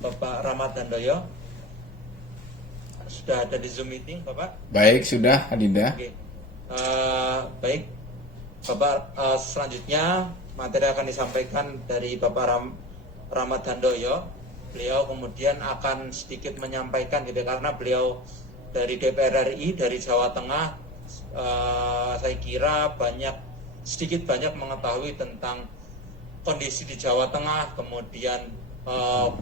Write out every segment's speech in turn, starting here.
Bapak Rahmat Handoyo. Sudah ada di Zoom meeting, Bapak? Baik, sudah, Adinda. Oke. Baik, Bapak, selanjutnya materi akan disampaikan dari Bapak Rahmat Handoyo. Beliau kemudian akan sedikit menyampaikan gitu, karena beliau dari DPR RI, dari Jawa Tengah. Saya kira sedikit banyak mengetahui tentang kondisi di Jawa Tengah, kemudian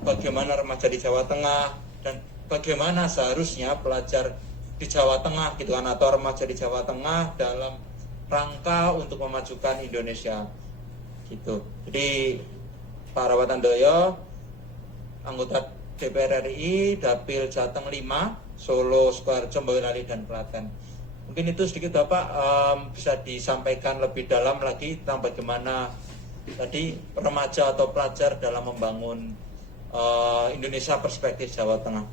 bagaimana remaja di Jawa Tengah, dan bagaimana seharusnya pelajar di Jawa Tengah gitu kan, atau remaja di Jawa Tengah dalam rangka untuk memajukan Indonesia gitu. Jadi Pak Rahmat Handoyo, anggota DPR RI, Dapil Jateng 5, Solo, Sukoharjo, Boyolali, dan Klaten. Mungkin itu sedikit Bapak, bisa disampaikan lebih dalam lagi tentang bagaimana tadi remaja atau pelajar dalam membangun Indonesia perspektif Jawa Tengah.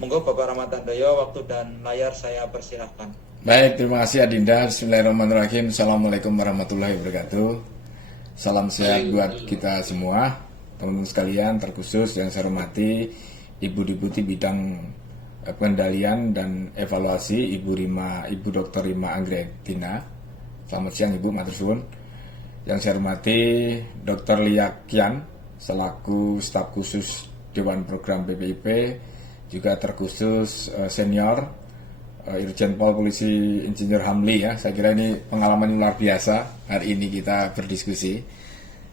Monggo Bapak Rahmat Handoyo, waktu dan layar saya persilahkan. Baik, terima kasih Adinda. Bismillahirrahmanirrahim. Assalamualaikum warahmatullahi wabarakatuh. Salam sehat buat kita semua, teman-teman sekalian, terkhusus yang saya hormati Ibu Deputi Bidang Pengendalian dan Evaluasi Ibu Dr. Rima Anggratina. Selamat siang Ibu, matur suwun. Yang saya hormati Dr. Lia Kian selaku staf khusus Dewan Program BPIP, juga terkhusus senior Irjen Pol Polisi Insinyur Hamli ya. Saya kira ini pengalaman yang luar biasa hari ini kita berdiskusi.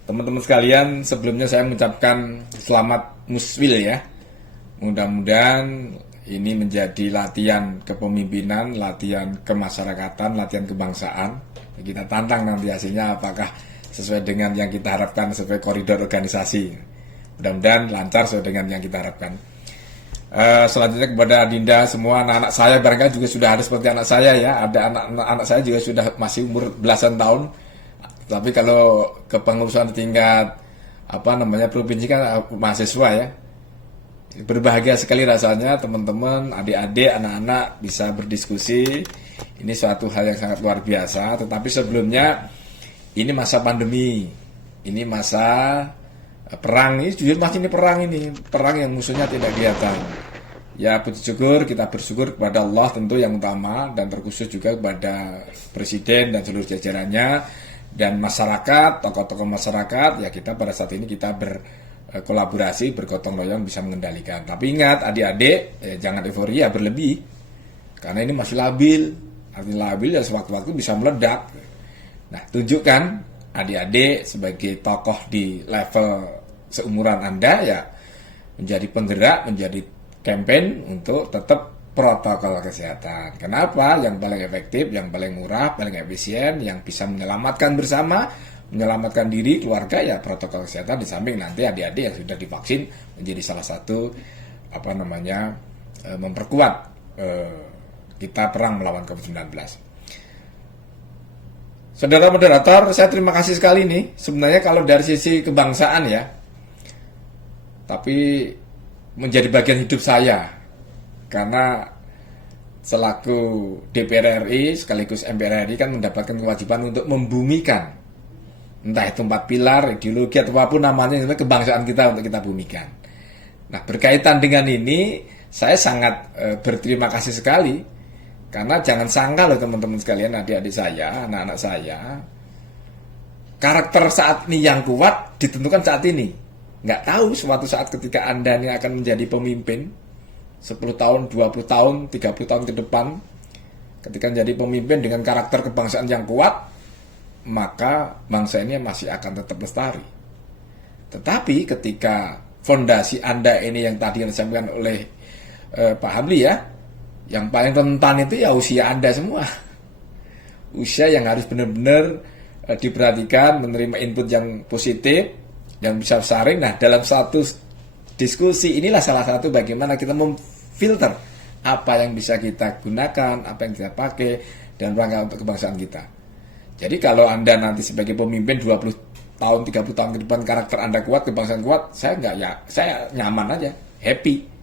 Teman-teman sekalian, sebelumnya saya mengucapkan selamat muswil ya. Mudah-mudahan ini menjadi latihan kepemimpinan, latihan kemasyarakatan, latihan kebangsaan. Kita tantang nanti hasilnya apakah sesuai dengan yang kita harapkan, sesuai koridor organisasi. Mudah-mudahan lancar sesuai dengan yang kita harapkan. Selanjutnya kepada Adinda semua, anak-anak saya barangkali juga sudah ada seperti anak saya ya. Ada anak-anak saya juga sudah masih umur belasan tahun. Tapi kalau kepengurusan tingkat provinsi kan mahasiswa ya. Berbahagia sekali rasanya teman-teman, adik-adik, anak-anak bisa berdiskusi. Ini suatu hal yang sangat luar biasa. Tetapi sebelumnya ini masa pandemi, ini masa perang, ini jujur masih ini perang yang musuhnya tidak kelihatan. Ya puji syukur, kita bersyukur kepada Allah tentu yang utama, dan terkhusus juga kepada Presiden dan seluruh jajarannya dan masyarakat, tokoh-tokoh masyarakat. Ya kita pada saat ini kita berkolaborasi, bergotong royong bisa mengendalikan. Tapi ingat adik-adik, jangan euforia berlebih, karena ini masih labil. Artinya labil ya sewaktu-waktu bisa meledak. Nah tunjukkan adik-adik sebagai tokoh di level seumuran Anda ya, menjadi penggerak, menjadi campaign untuk tetap protokol kesehatan. Kenapa? Yang paling efektif, yang paling murah, paling efisien, yang bisa menyelamatkan bersama, menyelamatkan diri, keluarga ya protokol kesehatan, di samping nanti adik-adik yang sudah divaksin menjadi salah satu memperkuat kita perang melawan COVID-19. Saudara moderator, saya terima kasih sekali nih. Sebenarnya kalau dari sisi kebangsaan ya, tapi menjadi bagian hidup saya, karena selaku DPR RI sekaligus MPR RI kan mendapatkan kewajiban untuk membumikan, entah itu 4 pilar, ideologi atau apapun namanya, kebangsaan kita untuk kita bumikan. Nah berkaitan dengan ini, saya sangat berterima kasih sekali. Karena jangan sangka loh teman-teman sekalian, adik-adik saya, anak-anak saya, karakter saat ini yang kuat ditentukan saat ini. Nggak tahu suatu saat ketika Anda ini akan menjadi pemimpin 10 tahun, 20 tahun, 30 tahun ke depan, ketika menjadi pemimpin dengan karakter kebangsaan yang kuat, maka bangsa ini masih akan tetap lestari. Tetapi ketika fondasi Anda ini yang tadi yang disampaikan oleh Pak Hamli ya, yang paling rentan itu ya usia Anda semua. Usia yang harus benar-benar diperhatikan, menerima input yang positif, yang bisa sharing. Nah, dalam satu diskusi inilah salah satu bagaimana kita memfilter apa yang bisa kita gunakan, apa yang kita pakai, dan rangka untuk kebangsaan kita. Jadi kalau Anda nanti sebagai pemimpin 20 tahun, 30 tahun ke depan karakter Anda kuat, kebangsaan kuat, saya nyaman aja, happy.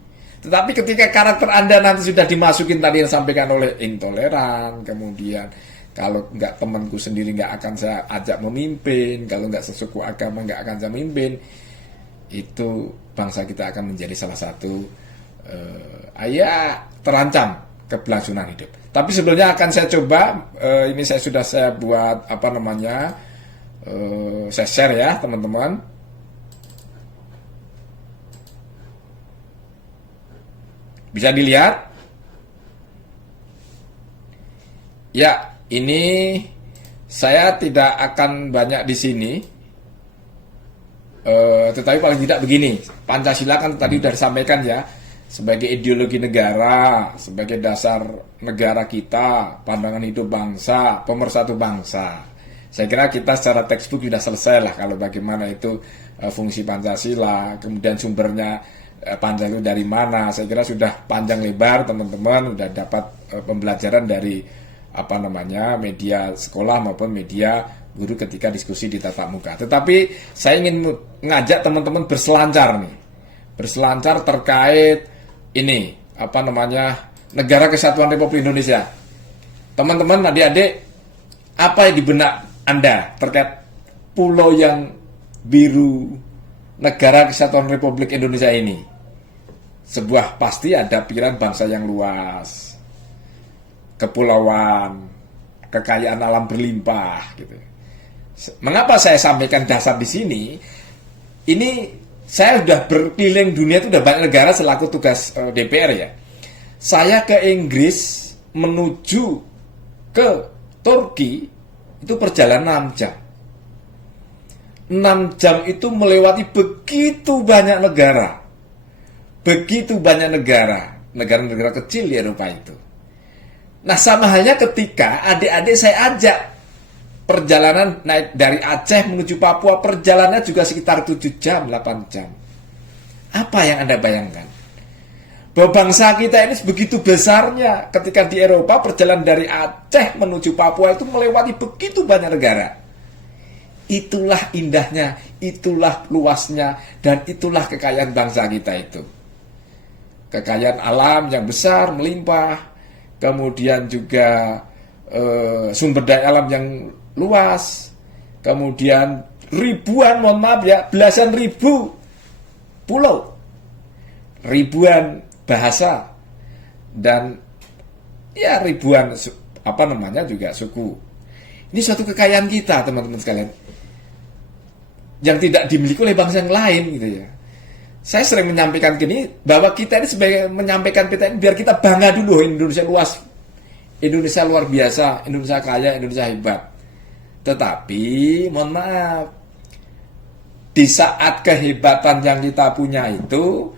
Tetapi ketika karakter Anda nanti sudah dimasukin tadi yang disampaikan oleh intoleran, kemudian kalau nggak temanku sendiri nggak akan saya ajak memimpin, kalau nggak sesuku agama nggak akan saya memimpin, itu bangsa kita akan menjadi salah satu terancam keberlangsungan hidup. Tapi sebelumnya akan saya coba, ini saya buat saya share ya teman-teman. Bisa dilihat? Ya, ini saya tidak akan banyak di sini. Tetapi paling tidak begini, Pancasila kan tadi sudah disampaikan ya, sebagai ideologi negara, sebagai dasar negara kita, pandangan hidup bangsa, pemersatu bangsa. Saya kira kita secara textbook sudah selesai lah kalau bagaimana itu fungsi Pancasila, kemudian sumbernya Pancasila dari mana. Saya kira sudah panjang lebar teman-teman, sudah dapat pembelajaran dari media sekolah maupun media guru ketika diskusi di tatap muka. Tetapi saya ingin mengajak teman-teman berselancar terkait ini Negara Kesatuan Republik Indonesia. Teman-teman, adik-adik, apa yang di benak Anda terkait pulau yang biru Negara Kesatuan Republik Indonesia ini? Sebuah pasti ada pikiran bangsa yang luas, kepulauan, kekayaan alam berlimpah gitu. Mengapa saya sampaikan dasar di sini? Ini saya sudah berkeliling dunia, itu sudah banyak negara selaku tugas DPR ya. Saya ke Inggris menuju ke Turki itu perjalanan 6 jam. 6 jam itu melewati begitu banyak negara. Negara-negara kecil di Eropa itu. Nah, sama halnya ketika adik-adik saya ajak perjalanan naik dari Aceh menuju Papua, perjalanannya juga sekitar 7 jam, 8 jam. Apa yang Anda bayangkan? Bahwa bangsa kita ini begitu besarnya, ketika di Eropa perjalanan dari Aceh menuju Papua itu melewati begitu banyak negara. Itulah indahnya, itulah luasnya, dan itulah kekayaan bangsa kita itu. Kekayaan alam yang besar, melimpah, kemudian juga sumber daya alam yang luas, kemudian belasan ribu pulau, ribuan bahasa, dan ya ribuan juga suku. Ini suatu kekayaan kita teman-teman sekalian, yang tidak dimiliki oleh bangsa yang lain gitu ya. Saya sering menyampaikan gini, bahwa kita ini sebagai menyampaikan kita ini biar kita bangga dulu, Indonesia luas, Indonesia luar biasa, Indonesia kaya, Indonesia hebat. Tetapi mohon maaf, di saat kehebatan yang kita punya itu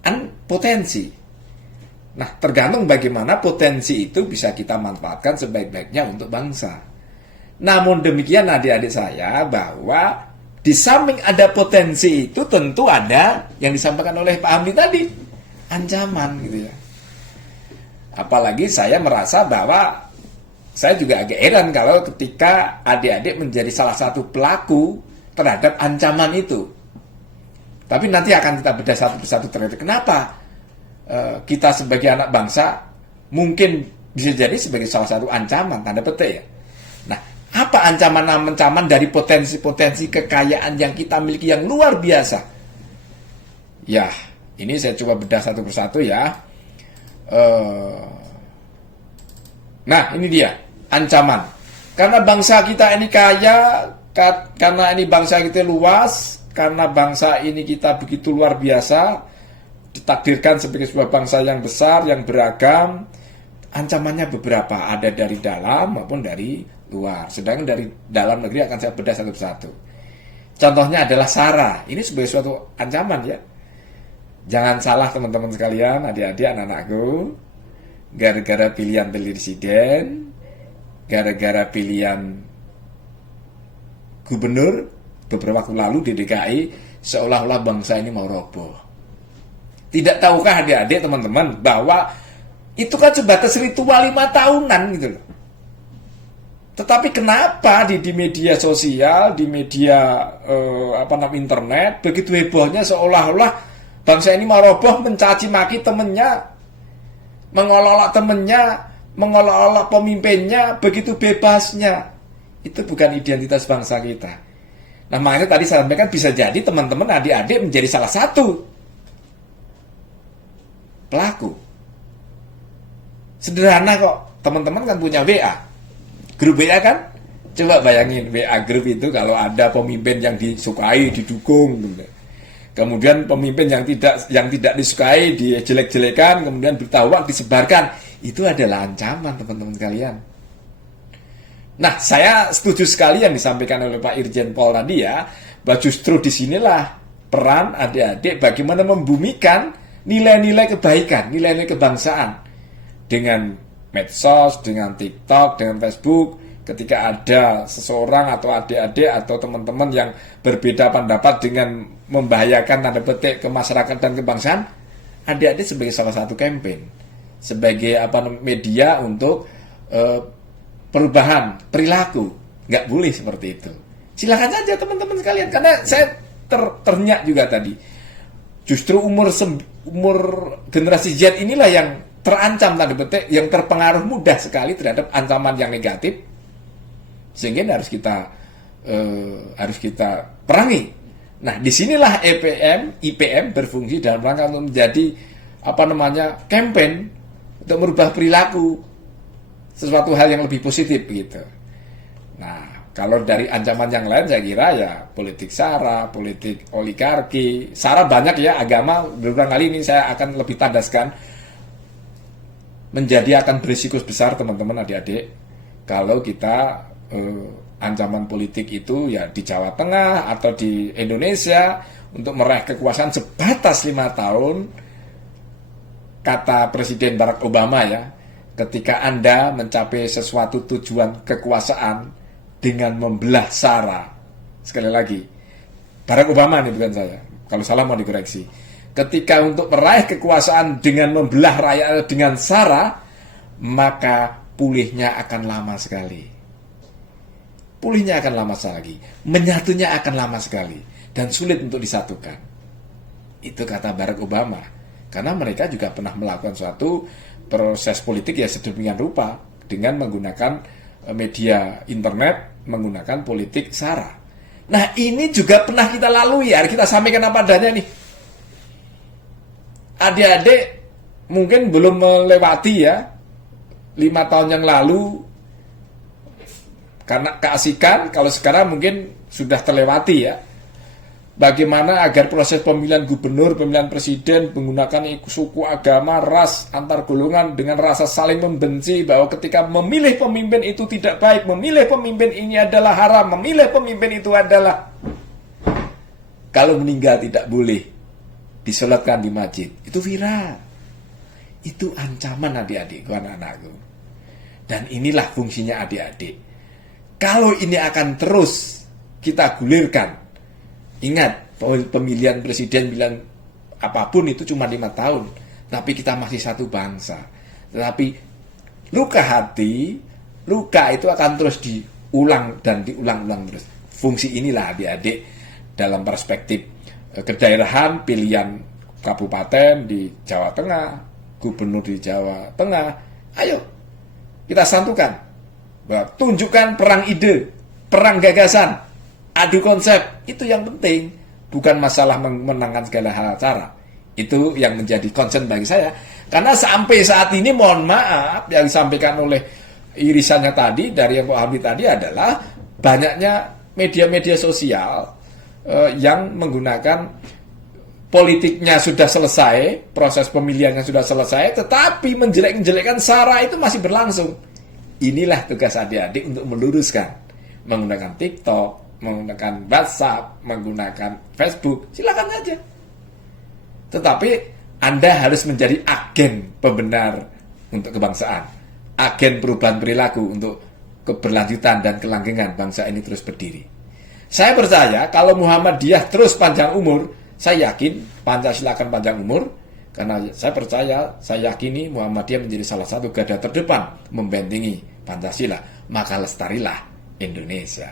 kan potensi. Nah, tergantung bagaimana potensi itu bisa kita manfaatkan sebaik-baiknya untuk bangsa. Namun demikian adik-adik saya, bahwa di samping ada potensi itu tentu ada yang disampaikan oleh Pak Hamdi tadi, ancaman gitu ya. Apalagi saya merasa bahwa saya juga agak heran kalau ketika adik-adik menjadi salah satu pelaku terhadap ancaman itu. Tapi nanti akan kita bedah satu persatu terkait kenapa kita sebagai anak bangsa mungkin bisa jadi sebagai salah satu ancaman, tanda petik ya. Nah, apa ancaman-ancaman dari potensi-potensi kekayaan yang kita miliki yang luar biasa? Ya, ini saya coba bedah satu persatu ya. Nah, ini dia ancaman. Karena bangsa kita ini kaya, karena ini bangsa kita luas, karena bangsa ini kita begitu luar biasa, ditakdirkan sebagai sebuah bangsa yang besar, yang beragam. Ancamannya beberapa, ada dari dalam maupun dari luar. Sedangkan dari dalam negeri akan saya bedah satu persatu. Contohnya adalah SARA. Ini sebagai suatu ancaman ya. Jangan salah teman-teman sekalian, adik-adik, anak-anakku. Gara-gara pilihan presiden, gara-gara pilihan gubernur beberapa waktu lalu di DKI, seolah-olah bangsa ini mau roboh. Tidak tahukah adik-adik teman-teman bahwa itu kan sebatas ritual 5 tahunan gitu loh. Tetapi kenapa di media sosial, di media internet begitu hebohnya seolah-olah bangsa ini mau roboh, mencaci maki temennya, mengolok-olok temennya, mengolok-olok pemimpinnya begitu bebasnya. Itu bukan identitas bangsa kita. Nah, makanya tadi saya sampaikan bisa jadi teman-teman adik-adik menjadi salah satu pelaku. Sederhana kok, teman-teman kan punya WA, grup WA kan? Coba bayangin WA grup itu kalau ada pemimpin yang disukai, didukung, kemudian pemimpin yang tidak disukai, dijelek-jelekan, kemudian berita hoax disebarkan, itu adalah ancaman teman-teman sekalian. Nah, saya setuju sekali yang disampaikan oleh Pak Irjen Pol tadi ya, bahwa justru disinilah peran adik-adik bagaimana membumikan nilai-nilai kebaikan, nilai-nilai kebangsaan dengan medsos, dengan TikTok, dengan Facebook. Ketika ada seseorang atau adik-adik atau teman-teman yang berbeda pendapat dengan membahayakan tanda petik ke masyarakat dan kebangsaan, adik-adik sebagai salah satu campaign, sebagai media untuk perubahan perilaku. Nggak boleh seperti itu. Silakan saja teman-teman sekalian, karena saya ternyak juga tadi. Justru umur generasi Z inilah yang terancam tanda petik, yang terpengaruh mudah sekali terhadap ancaman yang negatif, sehingga harus kita perangi. Nah, disinilah IPM berfungsi dalam rangka untuk menjadi campaign untuk merubah perilaku, sesuatu hal yang lebih positif gitu. Nah, kalau dari ancaman yang lain saya kira ya politik sara, politik oligarki, sara banyak ya, agama berulang kali ini saya akan lebih tandaskan akan berisiko besar teman-teman adik-adik kalau kita ancaman politik itu ya di Jawa Tengah atau di Indonesia untuk meraih kekuasaan sebatas 5 tahun, kata Presiden Barack Obama ya, ketika Anda mencapai sesuatu tujuan kekuasaan dengan membelah sara. Sekali lagi, Barack Obama nih, bukan saya. Kalau salah mau dikoreksi. Ketika untuk meraih kekuasaan dengan membelah rakyat dengan sara, maka pulihnya akan lama sekali. Pulihnya akan lama sekali. Menyatunya akan lama sekali. Dan sulit untuk disatukan. Itu kata Barack Obama. Karena mereka juga pernah melakukan suatu proses politik ya sedemikian rupa dengan menggunakan media internet, menggunakan politik sara. Nah, ini juga pernah kita lalui ya, kita sampaikan apa adanya nih. Adik-adik mungkin belum melewati ya 5 tahun yang lalu karena keasikan, kalau sekarang mungkin sudah terlewati ya. Bagaimana agar proses pemilihan gubernur, pemilihan presiden menggunakan suku, agama, ras, antar golongan dengan rasa saling membenci, bahwa ketika memilih pemimpin itu tidak baik, memilih pemimpin ini adalah haram, memilih pemimpin itu adalah, kalau meninggal tidak boleh disolatkan di masjid. Itu viral. Itu ancaman adik-adikku, anak-anakku. Dan inilah fungsinya adik-adik. Kalau ini akan terus kita gulirkan, ingat, pemilihan presiden, pemilihan apapun itu cuma 5 tahun. Tapi kita masih satu bangsa. Tetapi luka hati, luka itu akan terus diulang dan diulang-ulang terus. Fungsi inilah adik-adik dalam perspektif kedaerahan, pilihan kabupaten di Jawa Tengah, gubernur di Jawa Tengah. Ayo, kita satukan. Tunjukkan perang ide, perang gagasan, adu konsep, itu yang penting. Bukan masalah memenangkan segala hal cara. Itu yang menjadi concern bagi saya. Karena sampai saat ini, mohon maaf, yang disampaikan oleh irisannya tadi, dari yang Pak Hamid tadi adalah banyaknya media-media sosial yang menggunakan politiknya sudah selesai, proses pemilihannya sudah selesai, tetapi menjelek-menjelekkan sara itu masih berlangsung. Inilah tugas adik-adik untuk meluruskan. Menggunakan TikTok, menggunakan WhatsApp, menggunakan Facebook, silakan saja. Tetapi Anda harus menjadi agen pembenar untuk kebangsaan, agen perubahan perilaku untuk keberlanjutan dan kelanggengan bangsa ini terus berdiri. Saya percaya kalau Muhammadiyah terus panjang umur, saya yakin Pancasila akan panjang umur, karena saya percaya, saya yakini Muhammadiyah menjadi salah satu garda terdepan membentengi Pancasila, maka lestarilah Indonesia.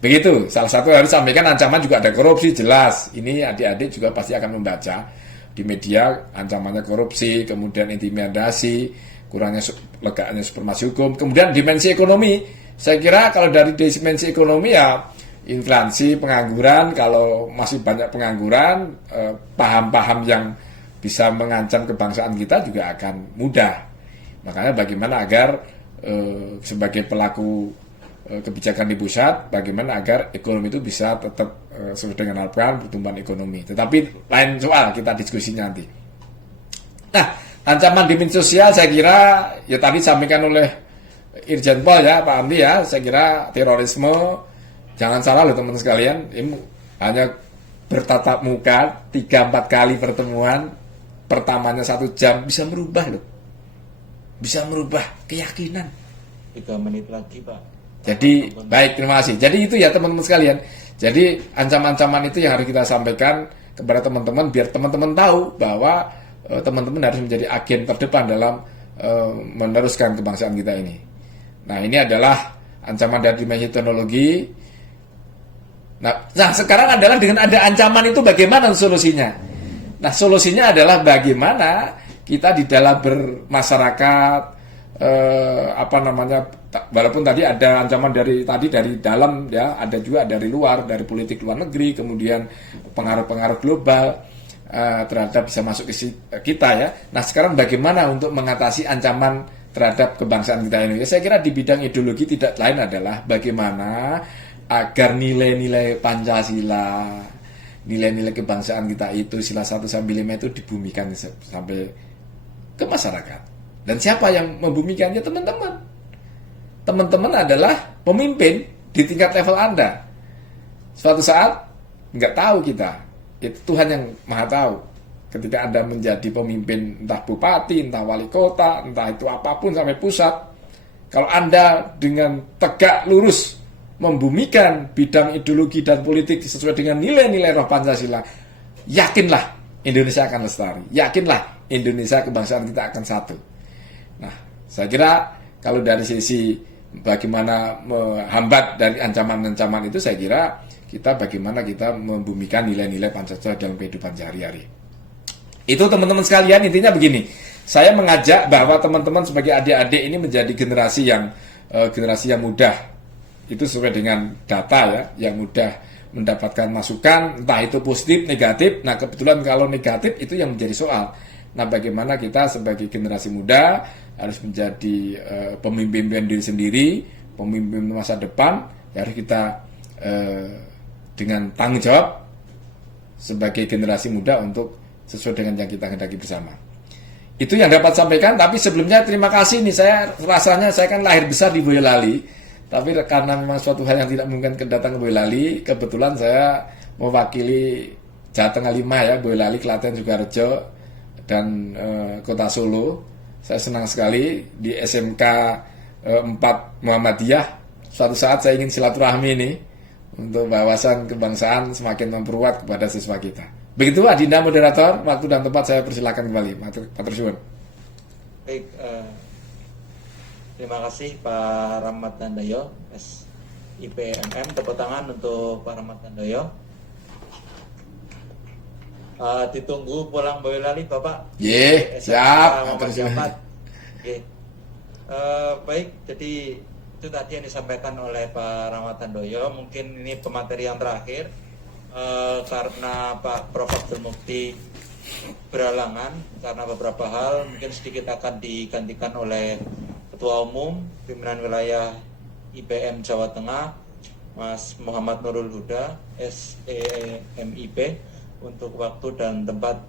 Begitu, salah satu harus sampaikan ancaman juga ada korupsi, jelas. Ini adik-adik juga pasti akan membaca di media ancamannya korupsi, kemudian intimidasi, kurangnya leganya supremasi hukum, kemudian dimensi ekonomi. Saya kira kalau dari dimensi ekonomi ya inflasi, pengangguran. Kalau masih banyak pengangguran, paham-paham yang bisa mengancam kebangsaan kita juga akan mudah. Makanya bagaimana agar sebagai pelaku kebijakan di pusat, bagaimana agar ekonomi itu bisa tetap sesuai dengan harapan pertumbuhan ekonomi. Tetapi lain soal, kita diskusi nanti. Nah, ancaman di media sosial saya kira ya tadi disampaikan oleh Irjen Pol ya, Pak Andi ya, saya kira terorisme, jangan salah loh teman-teman sekalian, ini hanya bertatap muka 3-4 kali pertemuan, pertamanya 1 jam bisa merubah loh, bisa merubah keyakinan. 3 menit lagi Pak. Jadi baik, terima kasih. Jadi itu ya teman-teman sekalian, jadi ancaman-ancaman itu yang harus kita sampaikan kepada teman-teman biar teman-teman tahu bahwa teman-teman harus menjadi agen terdepan dalam meneruskan kebangsaan kita ini. Nah, ini adalah ancaman dari dimensi teknologi. Nah, sekarang adalah dengan ada ancaman itu bagaimana solusinya? Nah, solusinya adalah bagaimana kita di dalam bermasyarakat, walaupun tadi ada ancaman dari dalam ya, ada juga dari luar, dari politik luar negeri, kemudian pengaruh-pengaruh global terhadap bisa masuk ke kita ya. Nah, sekarang bagaimana untuk mengatasi ancaman terhadap kebangsaan kita ini? Saya kira di bidang ideologi tidak lain adalah bagaimana agar nilai-nilai Pancasila, nilai-nilai kebangsaan kita itu sila 1 sampai 5 itu dibumikan sampai ke masyarakat. Dan siapa yang membumikannya? Teman-teman. Teman-teman adalah pemimpin di tingkat level Anda. Suatu saat nggak tahu kita, itu Tuhan yang Maha tahu. Ketika Anda menjadi pemimpin, entah bupati, entah wali kota, entah itu apapun sampai pusat, kalau Anda dengan tegak lurus membumikan bidang ideologi dan politik sesuai dengan nilai-nilai roh Pancasila, yakinlah Indonesia akan lestari, yakinlah Indonesia kebangsaan kita akan satu. Nah, saya kira kalau dari sisi bagaimana menghambat dari ancaman-ancaman itu, saya kira bagaimana kita membumikan nilai-nilai Pancasila dalam kehidupan sehari-hari. Itu teman-teman sekalian, intinya begini. Saya mengajak bahwa teman-teman sebagai adik-adik ini menjadi generasi yang mudah. Itu sesuai dengan data ya, yang mudah mendapatkan masukan, entah itu positif, negatif. Nah, kebetulan kalau negatif itu yang menjadi soal. Nah, bagaimana kita sebagai generasi muda harus menjadi pemimpin diri sendiri, pemimpin masa depan, ya harus kita dengan tanggung jawab sebagai generasi muda untuk sesuai dengan yang kita hendaki bersama. Itu yang dapat sampaikan. Tapi sebelumnya terima kasih nih, saya kan lahir besar di Boyolali, tapi karena memang suatu hal yang tidak mungkin kedatangan ke Boyolali, kebetulan saya mewakili Jawa Tengah 5 ya, Boyolali, Klaten, Sukoharjo, dan Kota Solo. Saya senang sekali di SMK 4 Muhammadiyah. Suatu saat saya ingin silaturahmi ini untuk wawasan kebangsaan semakin memperkuat kepada siswa kita. Begitu Adinda moderator, waktu dan tempat saya persilakan kembali. Matur suwun. Baik, terima kasih Pak Rahmat Handoyo, SIPMM. Tepuk tangan untuk Pak Rahmat Handoyo. Ditunggu pulang Boyolali Bapak. Siap. Baik, jadi itu tadi yang disampaikan oleh Pak Rahmat Handoyo. Mungkin ini pematerian terakhir. Karena Pak Prof. Abdul Mukti berhalangan karena beberapa hal, mungkin sedikit akan digantikan oleh Ketua Umum Pimpinan Wilayah IPM Jawa Tengah, Mas Muhammad Nurul Huda, SEMIP. Untuk waktu dan tempat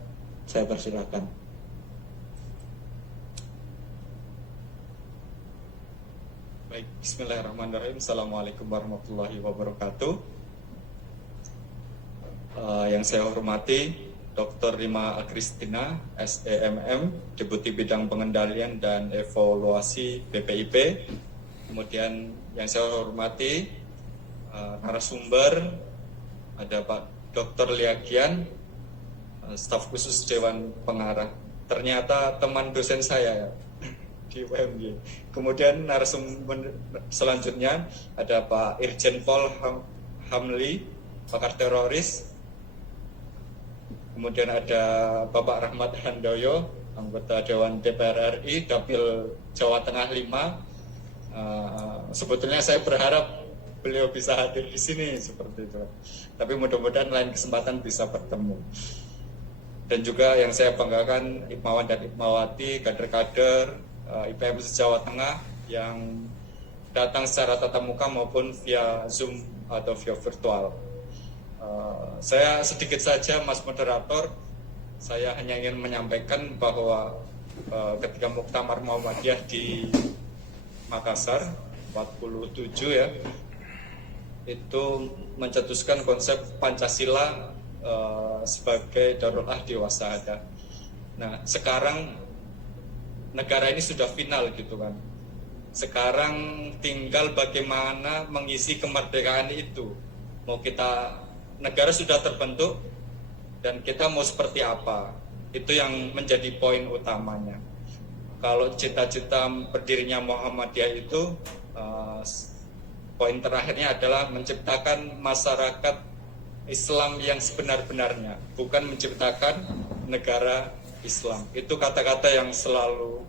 saya persilakan. Baik, bismillahirrahmanirrahim. Assalamualaikum warahmatullahi wabarakatuh. Yang saya hormati Dr. Rima Agristina, SEMM, Deputi Bidang Pengendalian dan Evaluasi BPIP. Kemudian yang saya hormati narasumber, ada Pak Dr. Liagian, staf khusus Dewan Pengarah. Ternyata teman dosen saya di UMY. Kemudian narasumber selanjutnya ada Pak Irjen Pol Hamli, pakar teroris. Kemudian ada Bapak Rahmat Handoyo, anggota Dewan DPR RI, Dapil Jawa Tengah 5. Sebetulnya saya berharap beliau bisa hadir di sini seperti itu. Tapi mudah-mudahan lain kesempatan bisa bertemu. Dan juga yang saya banggakan Hikmawan dan Hikmawati, kader-kader IPM Jawa Tengah yang datang secara tatap muka maupun via Zoom atau via virtual. Saya sedikit saja, Mas Moderator, saya hanya ingin menyampaikan bahwa ketika Muktamar Muhammadiyah di Makassar 47 ya, itu mencetuskan konsep Pancasila sebagai Darul Ahdi wa Sa'adah. Nah, sekarang negara ini sudah final gitu kan. Sekarang tinggal bagaimana mengisi kemerdekaan itu. Mau kita, negara sudah terbentuk dan kita mau seperti apa. Itu yang menjadi poin utamanya. Kalau cita-cita berdirinya Muhammadiyah itu poin terakhirnya adalah menciptakan masyarakat Islam yang sebenar-benarnya, bukan menciptakan negara Islam. Itu kata-kata yang selalu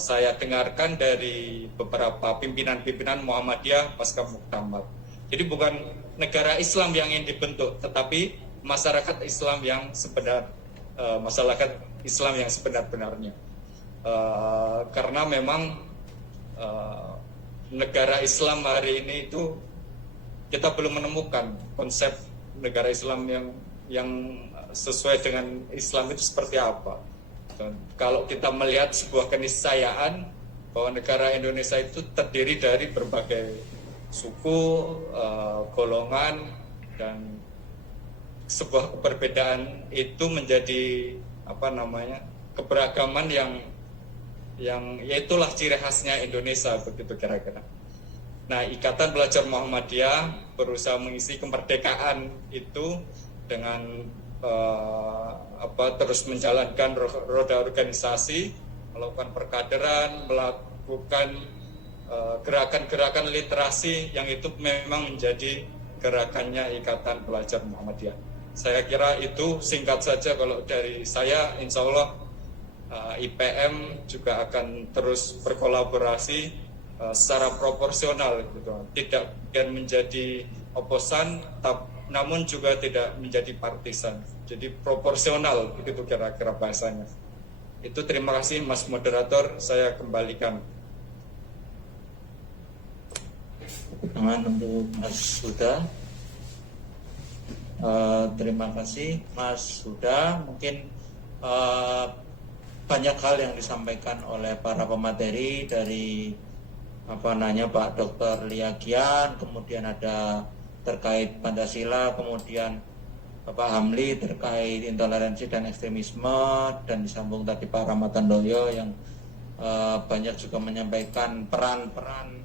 saya dengarkan dari beberapa pimpinan-pimpinan Muhammadiyah pasca Muktamar. Jadi bukan negara Islam yang ingin dibentuk, tetapi masyarakat Islam yang sebenar-benarnya. Karena memang negara Islam hari ini itu kita belum menemukan konsep negara Islam yang sesuai dengan Islam itu seperti apa. Dan kalau kita melihat sebuah keniscayaan bahwa negara Indonesia itu terdiri dari berbagai suku, golongan, dan sebuah perbedaan itu menjadi keberagaman yang yaitulah ciri khasnya Indonesia, begitu kira-kira. Nah, Ikatan Pelajar Muhammadiyah berusaha mengisi kemerdekaan itu dengan terus menjalankan roda organisasi, melakukan perkaderan, melakukan gerakan-gerakan literasi yang itu memang menjadi gerakannya Ikatan Pelajar Muhammadiyah. Saya kira itu singkat saja kalau dari saya. Insya Allah IPM juga akan terus berkolaborasi secara proporsional gitu. Tidak menjadi oposan, namun juga tidak menjadi partisan. Jadi proporsional, begitu kira-kira bahasanya. Itu terima kasih Mas Moderator, saya kembalikan. Tangan untuk Mas Huda. Terima kasih Mas Huda. Mungkin banyak hal yang disampaikan oleh para pemateri dari Pak Dr. Liagian, kemudian ada terkait Pancasila, kemudian Bapak Hamli terkait intoleransi dan ekstremisme, dan disambung tadi Pak Rahmat Handoyo yang banyak juga menyampaikan peran-peran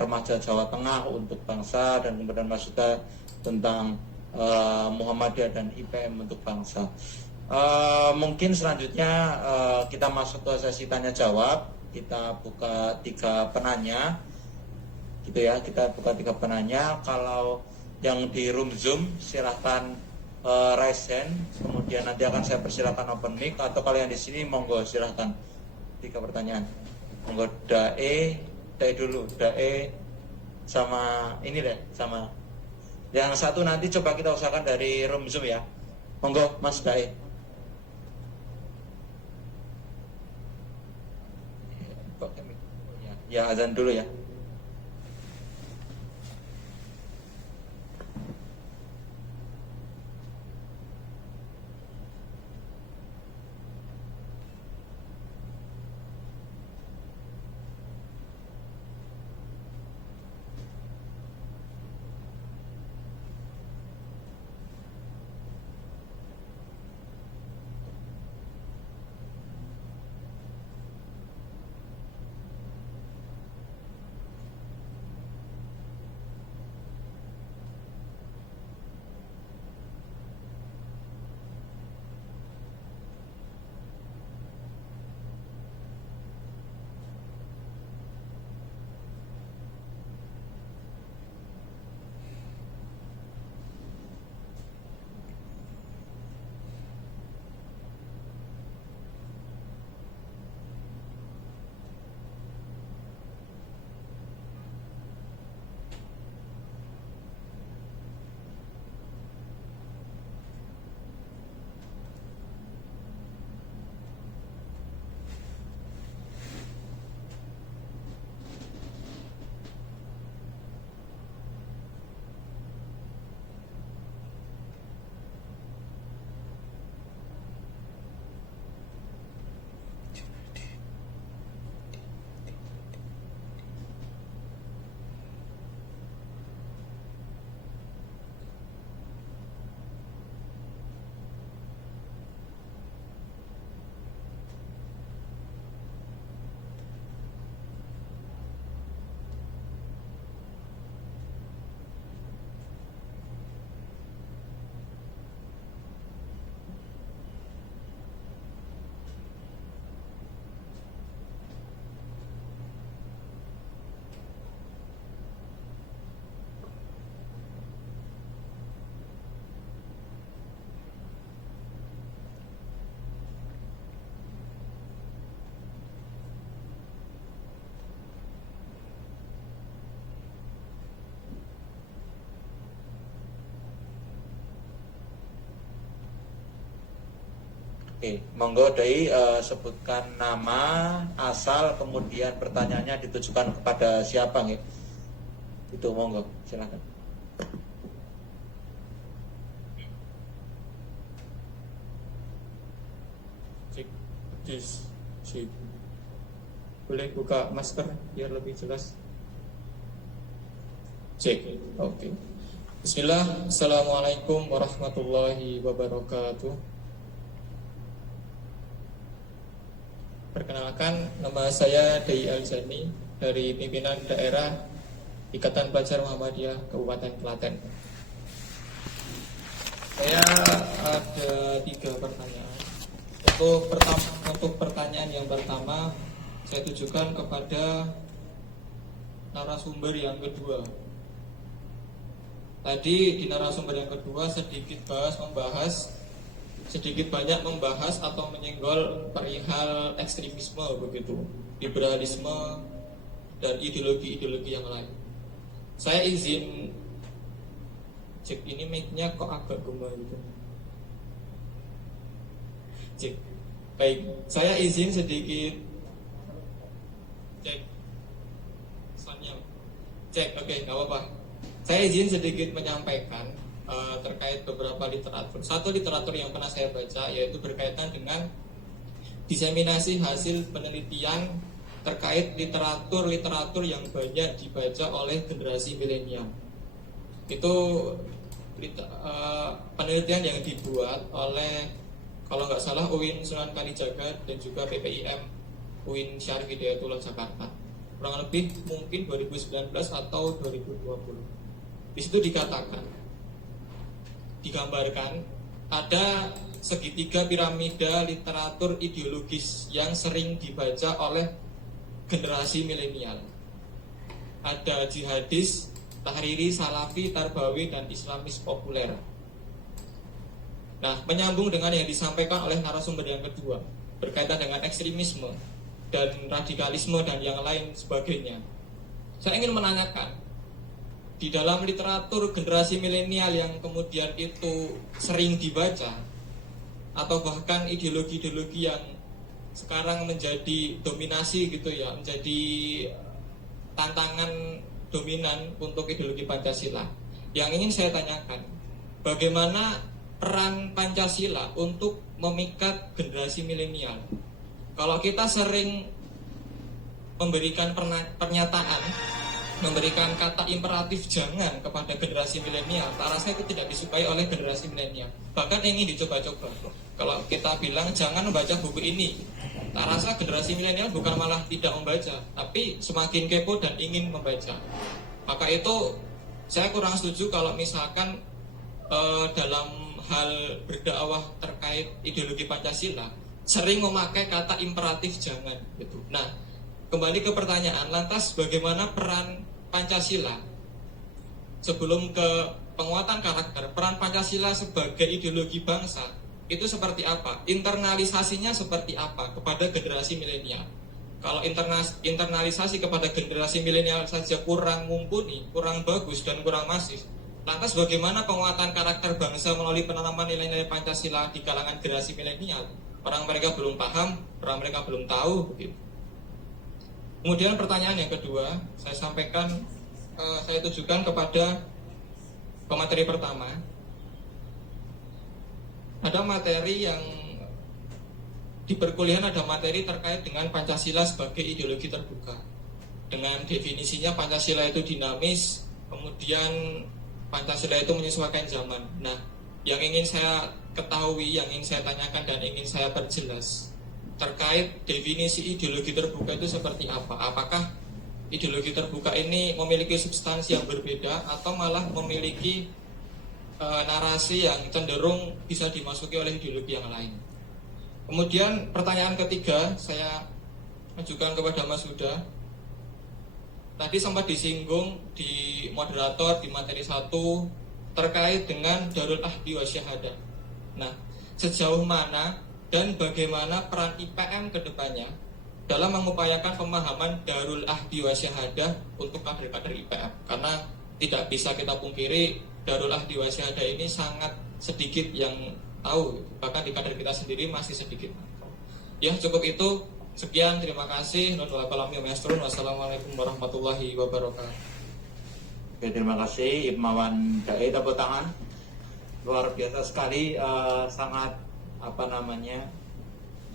remaja Jawa Tengah untuk bangsa, dan kemudian Mas Huda tentang Muhammadiyah dan IPM untuk bangsa. Mungkin selanjutnya kita masuk ke sesi tanya jawab. Kita buka 3 penanya, gitu ya. Kita buka 3 penanya. Kalau yang di room Zoom silahkan raise hand, kemudian nanti akan saya persilakan open mic. Atau kalau yang di sini monggo silahkan 3 pertanyaan. Monggo Dae dulu, Dae sama ini deh, sama yang satu nanti coba kita usahakan dari room Zoom ya. Monggo Mas Dae. Ya, azan dulu ya. Oke, monggo Dai sebutkan nama, asal, kemudian pertanyaannya ditujukan kepada siapa nggih? Itu monggo, silakan. Cek, yes, sip. Boleh buka masker biar lebih jelas. Cek, oke. Bismillah, Assalamualaikum warahmatullahi wabarakatuh. Perkenalkan, nama saya Dai Alzani dari pimpinan daerah Ikatan Pelajar Muhammadiyah Kabupaten Klaten. Saya ada 3 pertanyaan. Untuk pertanyaan yang pertama, saya tujukan kepada narasumber yang kedua. Tadi di narasumber yang kedua sedikit banyak membahas atau menyenggol perihal ekstremisme begitu, liberalisme dan ideologi-ideologi yang lain. Saya izin cek, ini mic-nya kok agak gema gitu. Cek. Baik, saya izin sedikit cek. Soalnya cek, oke, nggak apa-apa. Saya izin sedikit menyampaikan terkait beberapa literatur. Satu literatur yang pernah saya baca yaitu berkaitan dengan diseminasi hasil penelitian terkait literatur yang banyak dibaca oleh generasi milenial. Itu penelitian yang dibuat oleh, kalau nggak salah, UIN Sunan Kalijaga dan juga PPIM UIN Syarif Hidayatullah Jakarta. Kurang lebih mungkin 2019 atau 2020. Di situ digambarkan ada segitiga piramida literatur ideologis yang sering dibaca oleh generasi milenial. Ada jihadis, tahriri, salafi, tarbawi, dan islamis populer. Nah, menyambung dengan yang disampaikan oleh narasumber yang kedua berkaitan dengan ekstremisme dan radikalisme dan yang lain sebagainya. Saya ingin menanyakan, di dalam literatur generasi milenial yang kemudian itu sering dibaca, atau bahkan ideologi-ideologi yang sekarang menjadi dominasi gitu ya, menjadi tantangan dominan untuk ideologi Pancasila, yang ingin saya tanyakan, bagaimana peran Pancasila untuk memikat generasi milenial? Kalau kita sering memberikan pernyataan, memberikan kata imperatif jangan kepada generasi milenial, tak rasa itu tidak disukai oleh generasi milenial. Bahkan ingin dicoba-coba. Kalau kita bilang jangan membaca buku ini, tak rasa generasi milenial bukan malah tidak membaca, tapi semakin kepo dan ingin membaca. Maka itu saya kurang setuju kalau misalkan dalam hal berdakwah terkait ideologi Pancasila sering memakai kata imperatif jangan gitu. Nah, kembali ke pertanyaan, lantas bagaimana peran Pancasila sebelum ke penguatan karakter? Peran Pancasila sebagai ideologi bangsa itu seperti apa? Internalisasinya seperti apa kepada generasi milenial? Kalau internalisasi kepada generasi milenial saja kurang mumpuni, kurang bagus dan kurang masif, lantas bagaimana penguatan karakter bangsa melalui penanaman nilai-nilai Pancasila di kalangan generasi milenial? Orang mereka belum paham, orang mereka belum tahu begitu. Kemudian pertanyaan yang kedua, saya sampaikan, saya tujukan kepada pemateri pertama. Ada materi yang di perkuliahan, ada materi terkait dengan Pancasila sebagai ideologi terbuka. Dengan definisinya Pancasila itu dinamis, kemudian Pancasila itu menyesuaikan zaman. Nah, yang ingin saya ketahui, yang ingin saya tanyakan dan ingin saya perjelas terkait definisi ideologi terbuka itu seperti apa? Apakah ideologi terbuka ini memiliki substansi yang berbeda atau malah memiliki narasi yang cenderung bisa dimasuki oleh ideologi yang lain? Kemudian pertanyaan ketiga saya ajukan kepada Mas Huda. Tadi sempat disinggung di moderator di materi 1 terkait dengan Darul Ahdi wa Syahadah. Nah, sejauh mana dan bagaimana peran IPM ke depannya dalam mengupayakan pemahaman Darul Ahdi wa Syahadah untuk kader-kader IPM? Karena tidak bisa kita pungkiri Darul Ahdi wa Syahadah ini sangat sedikit yang tahu, bahkan di kader kita sendiri masih sedikit. Ya cukup itu, sekian, terima kasih. Wassalamualaikum warahmatullahi wabarakatuh. Oke, terima kasih Hipmawan Dai, tepuk tangan. Luar biasa sekali, sangat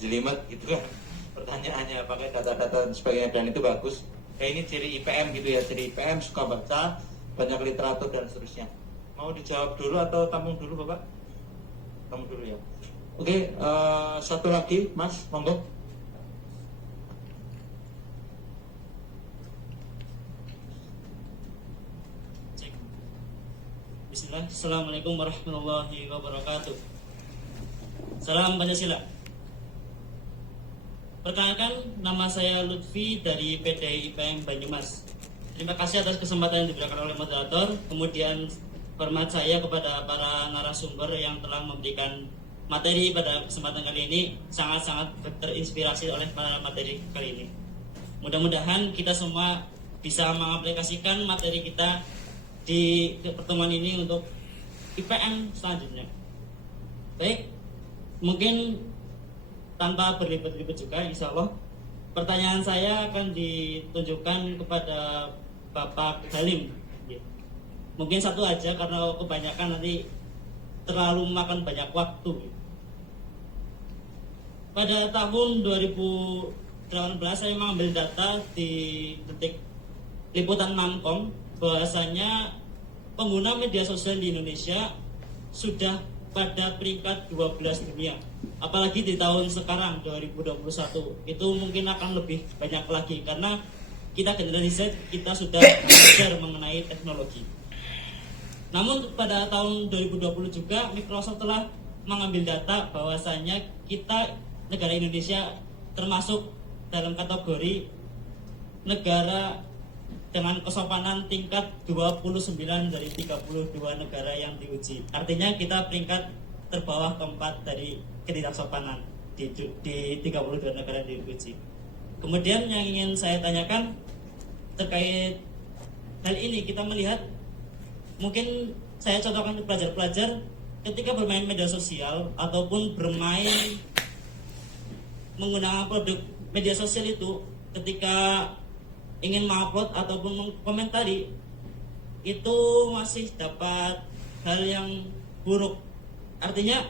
jelimet gitu kan pertanyaannya, pakai data-data dan sebagainya, dan itu bagus. Ini ciri IPM gitu ya, ciri IPM suka baca, banyak literatur dan seterusnya. Mau dijawab dulu atau tampung dulu Bapak? Tampung dulu ya. Oke, satu lagi Mas, monggo. Bismillah. Assalamualaikum warahmatullahi wabarakatuh. Salam Pancasila. Perkenalkan, nama saya Lutfi dari PD IPM Banyumas. Terima kasih atas kesempatan yang diberikan oleh moderator. Kemudian hormat saya kepada para narasumber yang telah memberikan materi pada kesempatan kali ini. Sangat-sangat terinspirasi oleh para materi kali ini. Mudah-mudahan kita semua bisa mengaplikasikan materi kita di pertemuan ini untuk IPM selanjutnya. Baik, mungkin tanpa berlibat-libat juga, insya Allah pertanyaan saya akan ditunjukkan kepada Bapak Halim. Mungkin satu aja karena kebanyakan nanti terlalu makan banyak waktu. Pada tahun 2018 saya mengambil data di Detik Liputan Mamkom bahwasanya pengguna media sosial di Indonesia sudah pada peringkat 12 dunia. Apalagi di tahun sekarang 2021 itu mungkin akan lebih banyak lagi karena kita generasi Z, kita sudah belajar mengenai teknologi. Namun pada tahun 2020 juga Microsoft telah mengambil data bahwasanya kita negara Indonesia termasuk dalam kategori negara dengan kesopanan tingkat 29 dari 32 negara yang diuji. Artinya kita peringkat terbawah keempat dari ketidaksopanan di 32 negara yang diuji. Kemudian yang ingin saya tanyakan terkait hal ini, kita melihat mungkin saya contohkan untuk pelajar-pelajar ketika bermain media sosial ataupun bermain menggunakan produk media sosial itu, ketika ingin mengupload ataupun mengkomentari itu masih dapat hal yang buruk. Artinya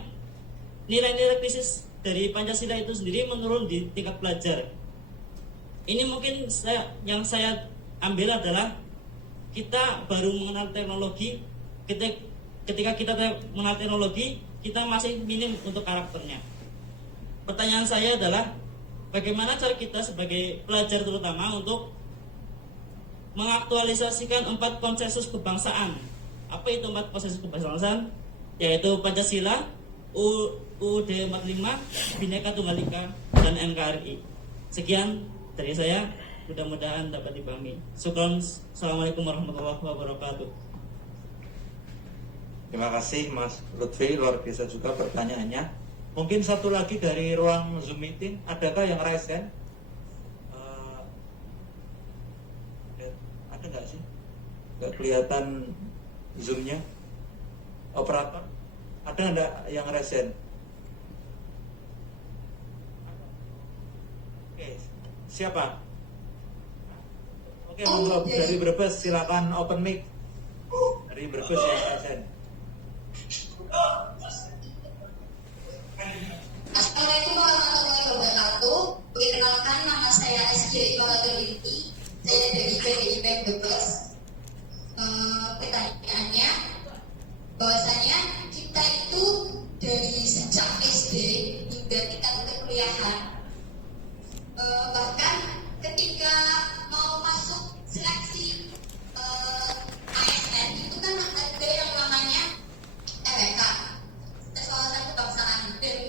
nilai-nilai krisis dari Pancasila itu sendiri menurun di tingkat pelajar. Ini mungkin yang saya ambil adalah kita baru mengenal teknologi. Ketika kita mengenal teknologi, kita masih minim untuk karakternya. Pertanyaan saya adalah bagaimana cara kita sebagai pelajar terutama untuk mengaktualisasikan 4 konsensus kebangsaan. Apa itu 4 konsensus kebangsaan? Yaitu Pancasila, UUD 45, Bhinneka Tunggal Ika, dan NKRI. Sekian dari saya, mudah-mudahan dapat dipahami. Syukron. Assalamualaikum warahmatullahi wabarakatuh. Terima kasih Mas Lutfi, luar biasa juga pertanyaannya. Mungkin satu lagi dari ruang Zoom meeting, adakah yang raise hand? Ada nggak sih? Nggak kelihatan Zoom-nya. Operator, ada nggak yang raise hand? Oke, siapa? Oke, monggo dari Brebes, silakan open mic. Dari Brebes yang raise hand. Assalamualaikum warahmatullahi wabarakatuh. Perkenalkan, nama saya SJ Iqbalatul-Inti. Saya dari PDIP Brebes. Pertanyaannya, bahwasanya kita itu dari sejak SD hingga kita perkuliahan, bahkan ketika mau masuk seleksi ASN itu kan ada yang namanya TBK, tes wawasan kebangsaan. Dan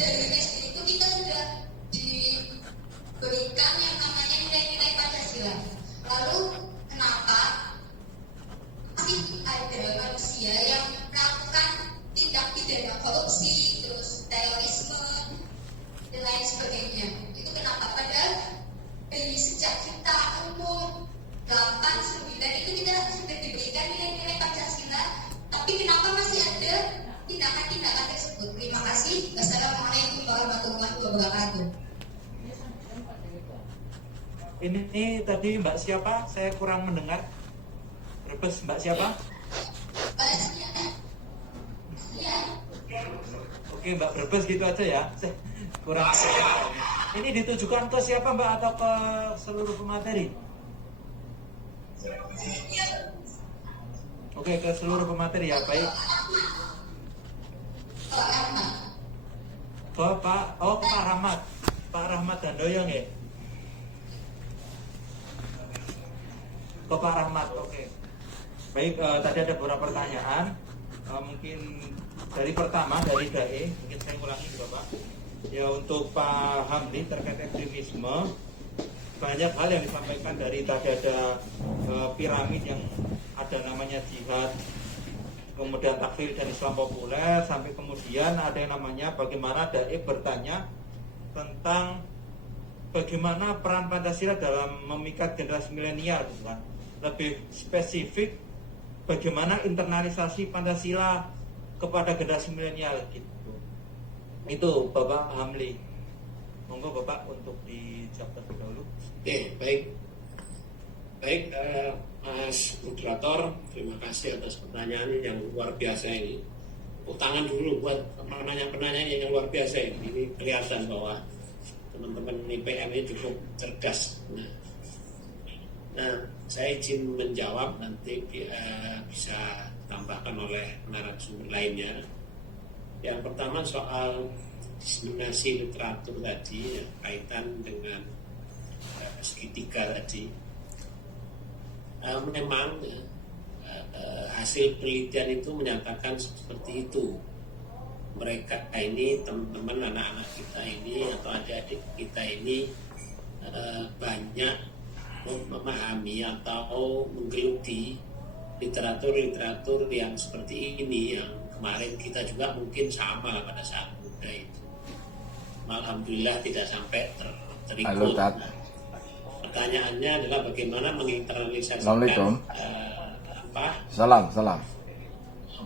dari SD itu kita sudah diberikan yang namanya nilai-nilai Pancasila. Lalu kenapa masih ada manusia yang melakukan tindak pidana korupsi, terus terorisme, dan lain sebagainya? kasih. Wassalamualaikum warahmatullahi wabarakatuh. Ini tadi Mbak siapa? Saya kurang mendengar. Brebes Mbak siapa? Oke Mbak Brebes gitu aja ya. Saya kurang. Ini ditujukan ke siapa Mbak atau ke seluruh pemateri? Oke, ke seluruh pemateri ya, baik. Ke Pak Rahmat. Pak Rahmat Handoyo ya. Ke Pak Rahmat, oke. Baik, tadi ada beberapa pertanyaan. Mungkin dari pertama dari DAE, mungkin saya ulangi juga Pak. Ya untuk Pak Hamdi terkait ekstremisme, banyak hal yang disampaikan dari tadi ada piramid yang ada namanya jihad, kemudian takfir dan Islam populer, sampai kemudian ada yang namanya bagaimana DAE bertanya tentang bagaimana peran Pancasila dalam memikat generasi milenial, gitu kan. Lebih spesifik bagaimana internalisasi Pancasila kepada generasi milenial gitu. Itu Bapak Hamli. Monggo Bapak untuk dijawab terlebih dahulu. Oke, baik. Baik, Mas moderator, terima kasih atas pertanyaan yang luar biasa ini. Tepuk tangan dulu buat penanya-penanya yang luar biasa ini. Ini kelihatan bahwa teman-teman IPM ini cukup cerdas. Nah, saya izin menjawab, nanti bisa tambahkan oleh narasumber lainnya. Yang pertama soal diseminasi literatur tadi, ya, kaitan dengan segitiga tadi. Memang hasil penelitian itu menyatakan seperti itu. Mereka ini, teman-teman anak-anak kita ini atau adik-adik kita ini banyak memahami atau menggeluti literatur-literatur yang seperti ini, yang kemarin kita juga mungkin sama pada saat muda itu. Alhamdulillah tidak sampai terikut. Pertanyaannya adalah bagaimana menginternalisasikan Salam.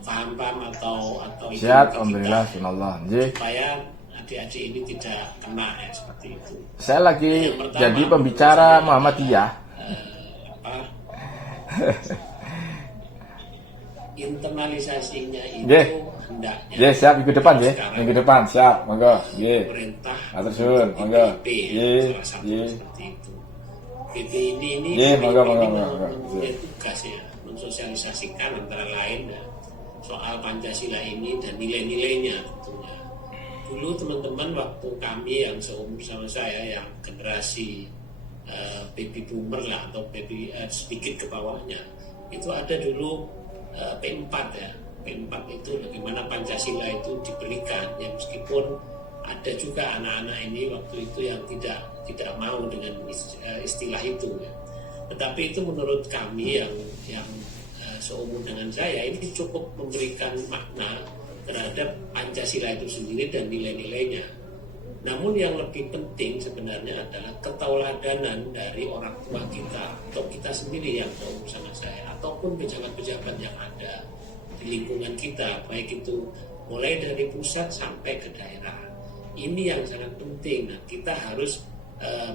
paham-paham atau Sehat, alhamdulillah, sunallah. Supaya adik-adik ini tidak kena ya, seperti itu. Saya lagi jadi pembicara Muhammadiyah. Internalisasinya itu hendaknya. Ya, siap minggu depan ya. Minggu depan siap, monggo. Nggih. Pemerintah Atur suwun, monggo. salah satu seperti itu. BP ini mempunyai tugas ya, mensosialisasikan antara lain ya, soal Pancasila ini dan nilai-nilainya tentunya. Dulu teman-teman waktu kami yang seumur sama saya, yang generasi baby boomer lah atau baby sedikit ke bawahnya, itu ada dulu P4 ya. P4 itu bagaimana Pancasila itu diberikan ya, meskipun ada juga anak-anak ini waktu itu yang tidak mau dengan istilah itu ya. Tetapi itu menurut kami yang seumur dengan saya ini cukup memberikan makna terhadap Pancasila itu sendiri dan nilai-nilainya. Namun yang lebih penting sebenarnya adalah ketauladanan dari orang tua kita atau kita sendiri yang seumur sama saya, ataupun pejabat-pejabat yang ada di lingkungan kita, baik itu mulai dari pusat sampai ke daerah. Ini yang sangat penting. Nah, kita harus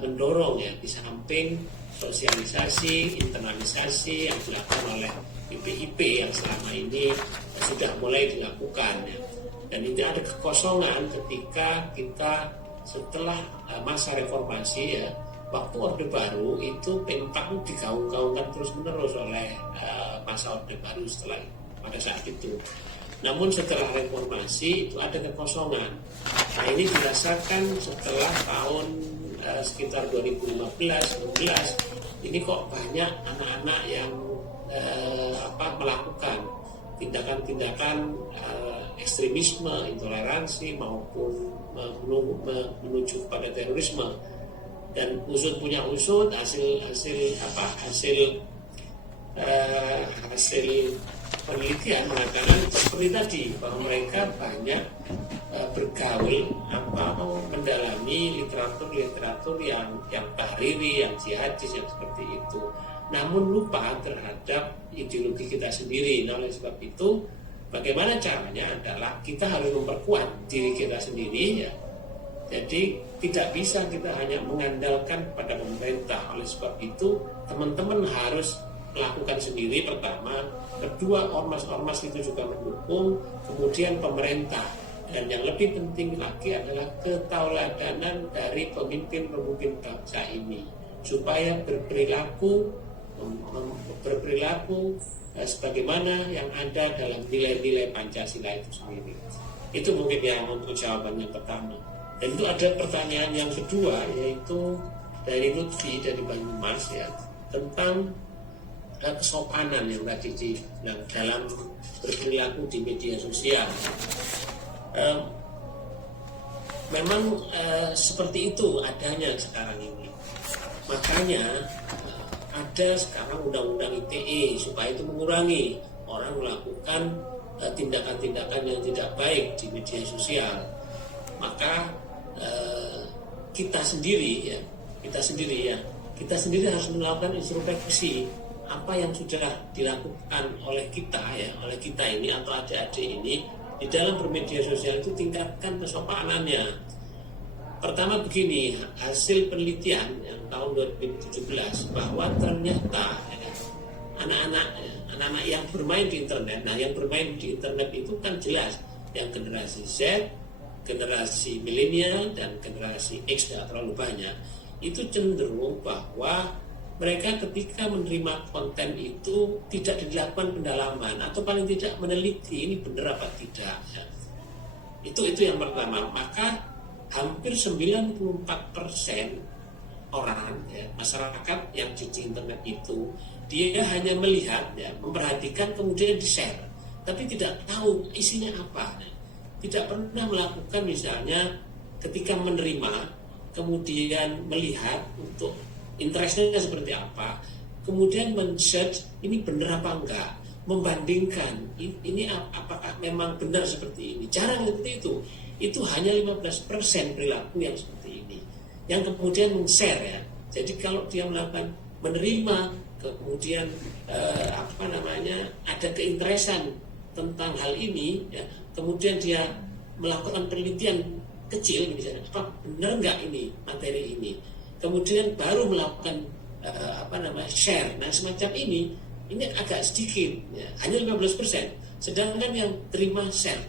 mendorong ya, di samping sosialisasi, internalisasi yang dilakukan oleh BPIP yang selama ini sudah mulai dilakukan ya. Dan ini ada kekosongan ketika kita setelah masa reformasi ya, waktu Orde Baru itu P4 digaung-gaungkan terus-menerus oleh masa Orde Baru setelah pada saat itu. Namun setelah reformasi itu ada kekosongan. Nah, ini dirasakan setelah tahun sekitar 2015-2016, ini kok banyak anak-anak yang melakukan tindakan-tindakan ekstremisme, intoleransi maupun menuju pada terorisme. Dan usut punya usut, hasil penelitian mengatakan seperti tadi, bahwa mereka banyak bergaul atau mendalami literatur yang tahriri, yang jihadis, yang seperti itu. Namun lupa terhadap ideologi kita sendiri. Nah, oleh sebab itu Bagaimana caranya adalah kita harus memperkuat diri kita sendiri ya. Jadi tidak bisa kita hanya mengandalkan pada pemerintah. Oleh sebab itu teman-teman harus melakukan sendiri pertama, kedua ormas-ormas itu juga mendukung, kemudian pemerintah, dan yang lebih penting lagi adalah ketauladanan dari pemimpin-pemimpin bangsa ini supaya berperilaku sebagaimana yang ada dalam nilai-nilai Pancasila itu sendiri. Itu mungkin yang untuk jawabannya pertama. Dan itu ada pertanyaan yang kedua, yaitu dari Lutfi dari Banyumas ya, tentang kesopanan yang tadi dalam berperilaku di media sosial. Memang seperti itu adanya sekarang ini. Makanya ada sekarang undang-undang ITE supaya itu mengurangi orang melakukan tindakan-tindakan yang tidak baik di media sosial. Maka kita sendiri harus melakukan introspeksi apa yang sudah dilakukan oleh kita ini atau adik-adik ini di dalam bermedia sosial, itu tingkatkan kesopanannya. Pertama begini, hasil penelitian yang tahun 2017 bahwa ternyata anak-anak yang bermain di internet, yang bermain di internet itu kan jelas yang generasi Z, generasi milenial dan generasi X tidak terlalu banyak, itu cenderung bahwa mereka ketika menerima konten itu tidak dilakukan pendalaman atau paling tidak meneliti ini benar apa tidak ya. Itu yang pertama. Maka hampir 94% orang ya, masyarakat yang di internet itu dia hanya melihat ya, memperhatikan kemudian di-share, tapi tidak tahu isinya apa. Tidak pernah melakukan misalnya ketika menerima kemudian melihat untuk interestnya seperti apa, kemudian men-search ini benar apa enggak, membandingkan ini apakah memang benar seperti ini. Jarang seperti itu. Itu hanya 15% perilaku yang seperti ini, yang kemudian men-share ya. Jadi kalau dia melakukan menerima, kemudian ada keinteresan tentang hal ini ya, kemudian dia melakukan penelitian kecil misalnya, apa benar enggak ini materi ini, kemudian baru melakukan share. Nah semacam ini agak sedikit ya, hanya 15%. Sedangkan yang terima share,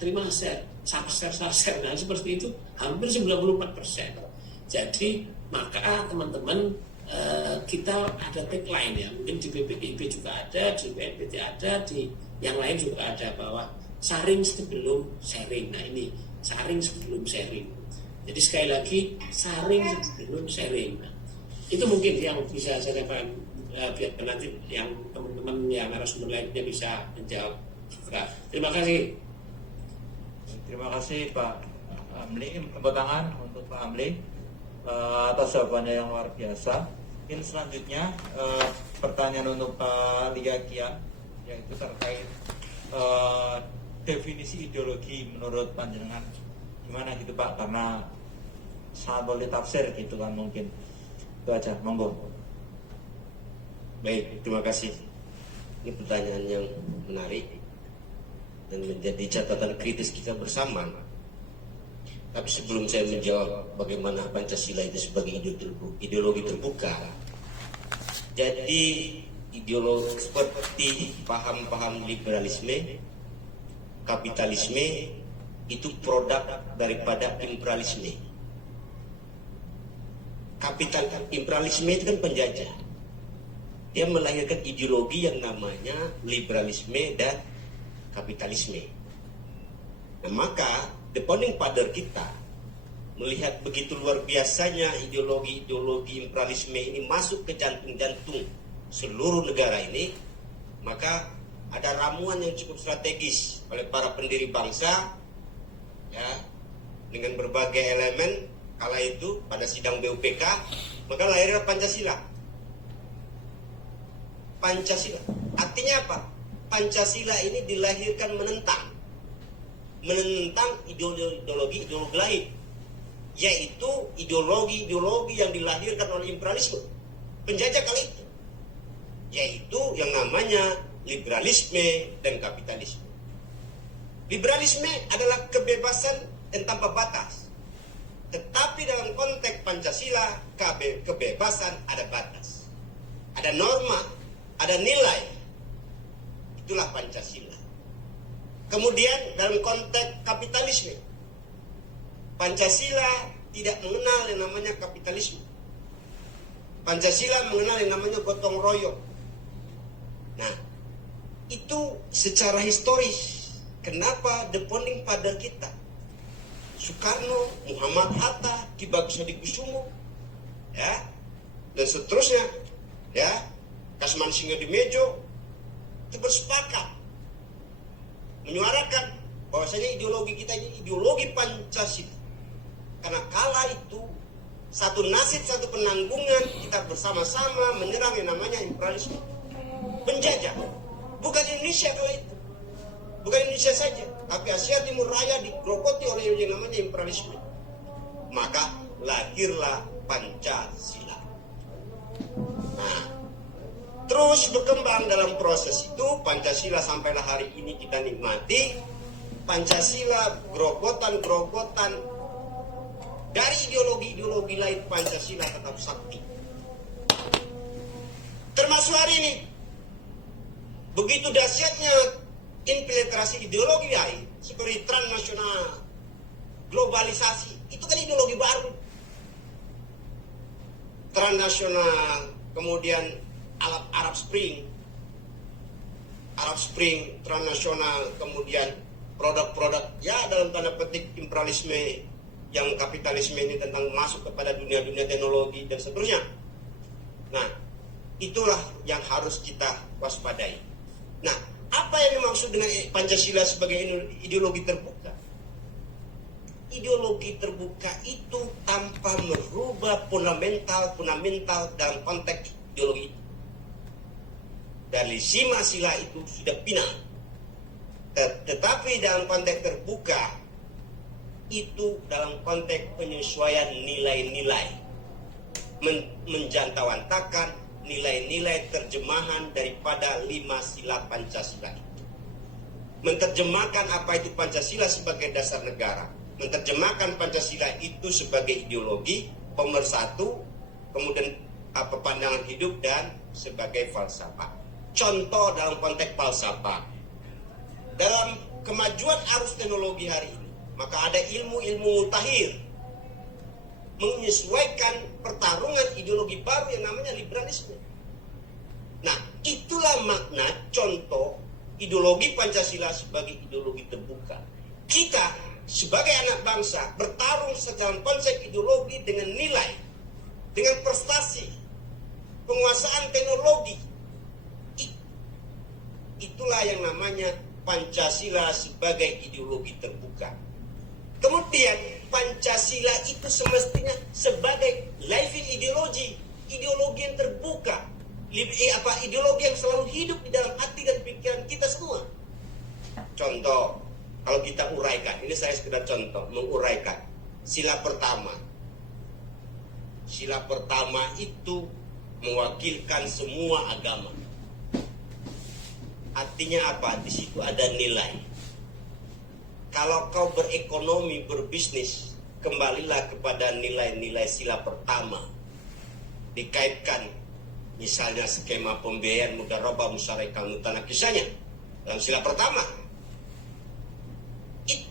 nah seperti itu hampir 94%. Jadi maka teman-teman kita ada tagline ya, mungkin di BPIP juga ada, di BNPT ada, di yang lain juga ada, bahwa saring sebelum sharing. Nah ini saring sebelum sharing. Jadi sekali lagi saring sebelum sharing. Nah, itu mungkin yang bisa saya katakan biar nanti yang teman-teman yang narasumber lainnya bisa menjawab. Terima kasih. Terima kasih Pak Amli. Tepuk tangan untuk Pak Amli atas jawabannya yang luar biasa. Mungkin selanjutnya pertanyaan untuk Pak Liakia, yaitu terkait definisi ideologi menurut panjenengan gimana gitu Pak, karena sangat boleh tafsir gitu kan mungkin. Itu aja, monggo. Baik, terima kasih. Ini pertanyaan yang menarik dan menjadi catatan kritis kita bersama. Tapi sebelum saya menjawab bagaimana Pancasila itu sebagai ideologi terbuka, jadi ideologi seperti paham-paham liberalisme, kapitalisme itu produk daripada imperialisme. Imperialisme itu kan penjajah. Dia melahirkan ideologi yang namanya liberalisme dan kapitalisme. Nah, maka the founding father kita melihat begitu luar biasanya ideologi imperialisme ini masuk ke jantung-jantung seluruh negara ini, maka ada ramuan yang cukup strategis oleh para pendiri bangsa ya, dengan berbagai elemen kala itu pada sidang BUPK, maka lahirlah Pancasila. Pancasila artinya apa? Pancasila ini dilahirkan menentang ideologi lain, yaitu ideologi yang dilahirkan oleh imperialisme penjajah kala itu, yaitu yang namanya liberalisme dan kapitalisme. Liberalisme adalah kebebasan dan tanpa batas. Tetapi dalam konteks Pancasila, kebebasan ada batas. Ada norma, ada nilai. Itulah Pancasila. Kemudian dalam konteks kapitalisme, Pancasila tidak mengenal yang namanya kapitalisme. Pancasila mengenal yang namanya gotong royong. Nah, itu secara historis. Kenapa the founding father kita, Soekarno, Muhammad Hatta, Ki Bagus Hadikusumo, ya, dan seterusnya, ya, Kasman Singadimedjo, itu bersepakat menyuarakan bahwasanya ideologi kita ini ideologi Pancasila. Karena kala itu satu nasib, satu penanggungan, kita bersama-sama menyerang yang namanya imperialisme, penjajah. Bukan Indonesia kala itu, bukan Indonesia saja, tapi Asia Timur Raya digerogoti oleh yang namanya imperialisme. Maka lahirlah Pancasila. Nah, terus berkembang dalam proses itu, Pancasila sampailah hari ini kita nikmati. Pancasila gerogotan-gerogotan dari ideologi-ideologi lain, Pancasila tetap sakti. Termasuk hari ini, begitu dahsyatnya infiltrasi ideologi lain seperti transnasional, globalisasi, itu kan ideologi baru. Transnasional, kemudian Arab Spring, transnasional, kemudian produk-produk ya dalam tanda petik imperialisme, yang kapitalisme ini tentang masuk kepada dunia-dunia teknologi dan seterusnya. Nah, itulah yang harus kita waspadai. Nah, apa yang dimaksud dengan Pancasila sebagai ideologi terbuka? Ideologi terbuka itu tanpa merubah fundamental dalam konteks ideologi itu. Dari lima sila itu sudah final. Tetapi dalam konteks terbuka itu dalam konteks penyesuaian nilai-nilai, menjantawantakan nilai-nilai terjemahan daripada 5 sila Pancasila itu. Menerjemahkan apa itu Pancasila sebagai dasar negara, menerjemahkan Pancasila itu sebagai ideologi, pemersatu, kemudian pandangan hidup dan sebagai falsafah. Contoh dalam konteks falsafah, dalam kemajuan arus teknologi hari ini, maka ada ilmu-ilmu mutakhir menyesuaikan pertarungan ideologi baru yang namanya liberalisme. Nah, itulah makna contoh ideologi Pancasila sebagai ideologi terbuka. Kita sebagai anak bangsa bertarung secara konsep ideologi dengan nilai, dengan prestasi, penguasaan teknologi. Itulah yang namanya Pancasila sebagai ideologi terbuka. Kemudian Pancasila itu semestinya sebagai living ideologi, ideologi yang terbuka, ideologi yang selalu hidup di dalam hati dan pikiran kita semua. Contoh, kalau kita uraikan, ini saya sekedar contoh, menguraikan. Sila pertama itu mewakilkan semua agama. Artinya apa? Di situ ada nilai. Kalau kau berekonomi, berbisnis, kembalilah kepada nilai-nilai sila pertama. Dikaitkan misalnya skema pembiayaan mudharabah musyarakah mutanakisahnya dalam sila pertama. Itu.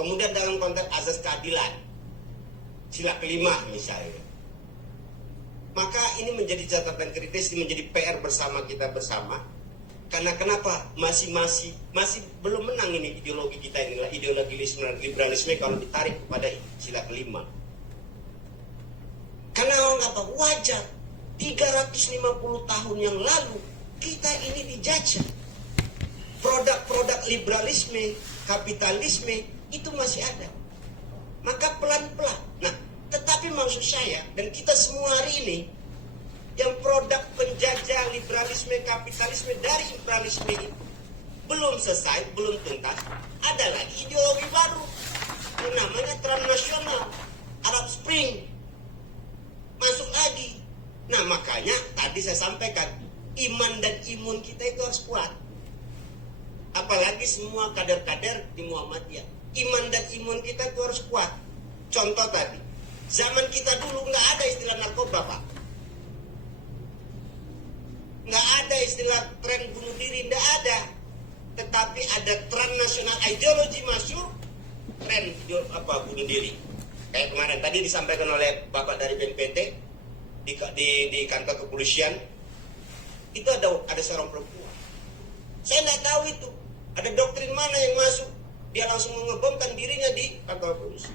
Kemudian dalam konteks azas keadilan, sila kelima misalnya. Maka ini menjadi catatan kritis, ini menjadi PR bersama kita bersama. Karena kenapa masih belum menang ini ideologi kita, inilah ideologi liberalisme kalau ditarik kepada sila kelima. Karena apa? Wajar 350 tahun yang lalu kita ini dijajah. Produk-produk liberalisme, kapitalisme itu masih ada. Maka pelan-pelan. Nah, tetapi maksud saya dan kita semua hari ini yang produk penjajah liberalisme, kapitalisme dari imperialisme itu belum selesai, belum tuntas, ada lagi ideologi baru yang namanya transnasional, Arab Spring masuk lagi. Nah, makanya tadi saya sampaikan iman dan imun kita itu harus kuat. apalagi semua kader-kader di Muhammadiyah. Iman dan imun kita itu harus kuat. Contoh tadi, zaman kita dulu nggak ada istilah narkoba, Pak. Nggak ada istilah tren bunuh diri, nggak ada. Tetapi ada tren nasional ideologi masuk, tren bunuh diri. Kayak kemarin tadi disampaikan oleh Bapak dari BNPT di kantor kepolisian, itu ada seorang perempuan. Saya nggak tahu itu ada doktrin mana yang masuk, dia langsung mengebomkan dirinya di kantor polisi.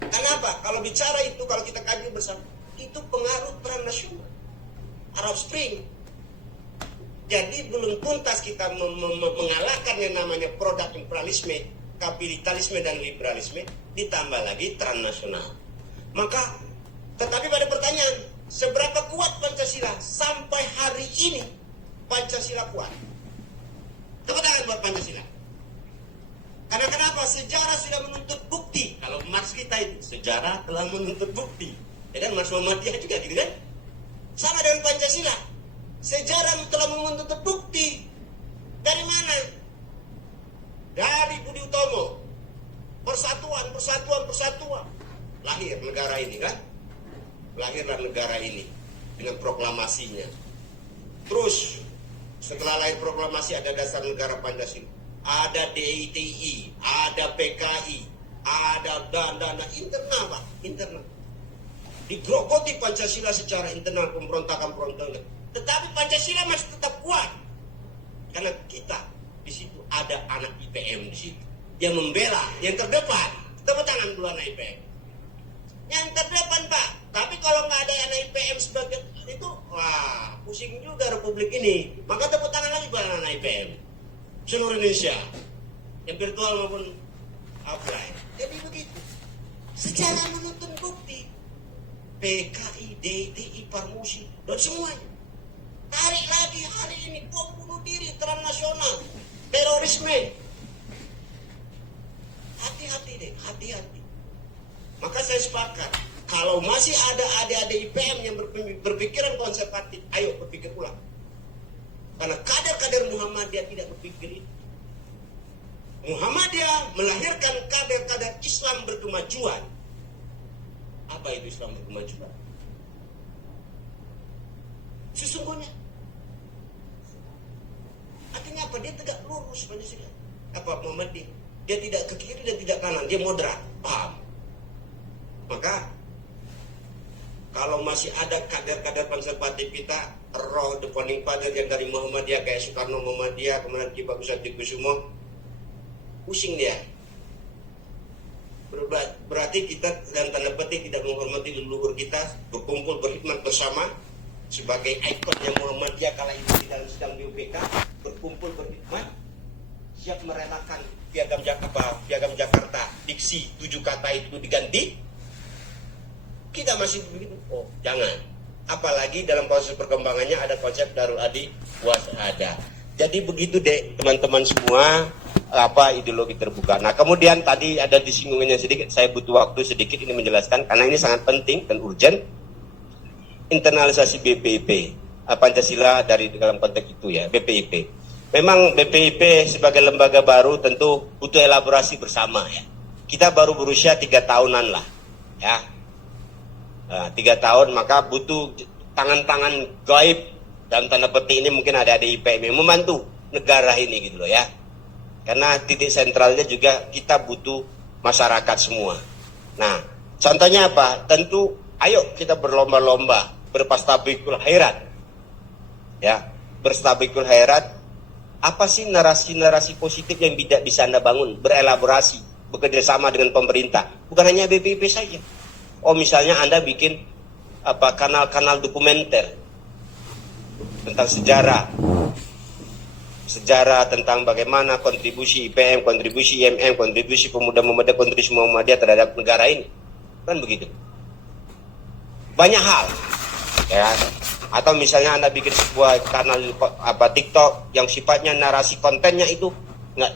Kenapa? Kalau bicara itu, kalau kita kaji bersama, itu pengaruh peran nasional Arab Spring. Jadi belum tuntas kita mengalahkan yang namanya produk imperialisme, kapitalisme dan liberalisme, ditambah lagi transnasional. Maka, tetapi pada pertanyaan, seberapa kuat Pancasila? Sampai hari ini Pancasila kuat. Tepuk tangan buat Pancasila. Karena kenapa? Sejarah sudah menuntut bukti. Kalau Marx kita itu, sejarah telah menuntut bukti. Ya kan, Marx Muhammadiyah juga gitu kan? Sama dengan Pancasila. Sejarah telah menuntut bukti. Dari mana? Dari Budi Utomo. Persatuan. Lahir negara ini kan? Lahirlah negara ini dengan proklamasinya. Terus setelah lahir proklamasi ada dasar negara Pancasila. Ada DITI, ada PKI, ada dana internal, Pak, internal. Digrogoti Pancasila secara internal, pemberontakan. Tetapi Pancasila masih tetap kuat. Karena kita di situ ada anak IPM di situ yang membela, yang terdepan. Tepuk tangan dulu anak IPM. Yang terdepan, Pak. Tapi kalau nggak ada anak IPM sebagai itu, wah, pusing juga Republik ini. Maka tepuk tangan lagi buat anak IPM. Seluruh Indonesia, yang virtual maupun offline. Jadi begitu. Sejarah menuntut bukti. PKI, DTI, Parmusi, dan semuanya. Tarik lagi hari ini, bom bunuh diri transnasional, terorisme. Hati-hati deh, hati-hati. Maka saya sepakat, kalau masih ada adik-adik IPM yang berpikiran konservatif, ayo berpikir ulang. Karena kader-kader Muhammadiyah tidak berpikir itu. Muhammadiyah melahirkan kader-kader Islam berkemajuan. Apa itu Islam berkemajuan? Sesungguhnya artinya apa? Dia tegak lurus Pancasila. Apa Muhammadiyah? Dia tidak ke kiri dan tidak kanan, dia moderat. Paham? Maka kalau masih ada kader-kader konservatif kita, roh the founding father yang dari Muhammadiyah kayak Soekarno Muhammadiyah, kemudian Ki Bagus Hadikussumo, pusing dia. Berarti kita dalam tanda petik tidak menghormati leluhur kita, berkumpul berkhidmat bersama sebagai ikonnya Muhammadiyah kala itu di dalam sidang BUPK, berkumpul berkhidmat, siap merelakan piagam Jakarta, diksi 7 kata itu diganti. Kita masih begitu, oh jangan. Apalagi dalam proses perkembangannya ada konsep Darul Adi Wasada. Jadi begitu deh teman-teman semua, ideologi terbuka. Nah kemudian tadi ada disinggungannya sedikit, saya butuh waktu sedikit ini menjelaskan karena ini sangat penting dan urgent. Internalisasi BPIP, Pancasila dari dalam konteks itu ya, BPIP. Memang BPIP sebagai lembaga baru tentu butuh elaborasi bersama ya. Kita baru berusia 3 tahunan lah ya. 3 tahun, maka butuh tangan-tangan gaib dalam tanda petik ini, mungkin ada IPM yang membantu negara ini gitu loh ya. Karena titik sentralnya juga kita butuh masyarakat semua. Nah, contohnya apa? Tentu ayo kita berlomba-lomba berpastabikul khairat. Ya, berstabikul khairat. Apa sih narasi-narasi positif yang bisa Anda bangun, berelaborasi, bekerja sama dengan pemerintah. Bukan hanya BPIP saja. Oh misalnya Anda bikin kanal-kanal dokumenter tentang sejarah tentang bagaimana kontribusi IPM, kontribusi IMM, kontribusi pemuda-pemuda, kontribusi Muhammadiyah terhadap negara ini, kan begitu. Banyak hal, ya. Atau misalnya Anda bikin sebuah kanal TikTok yang sifatnya narasi kontennya itu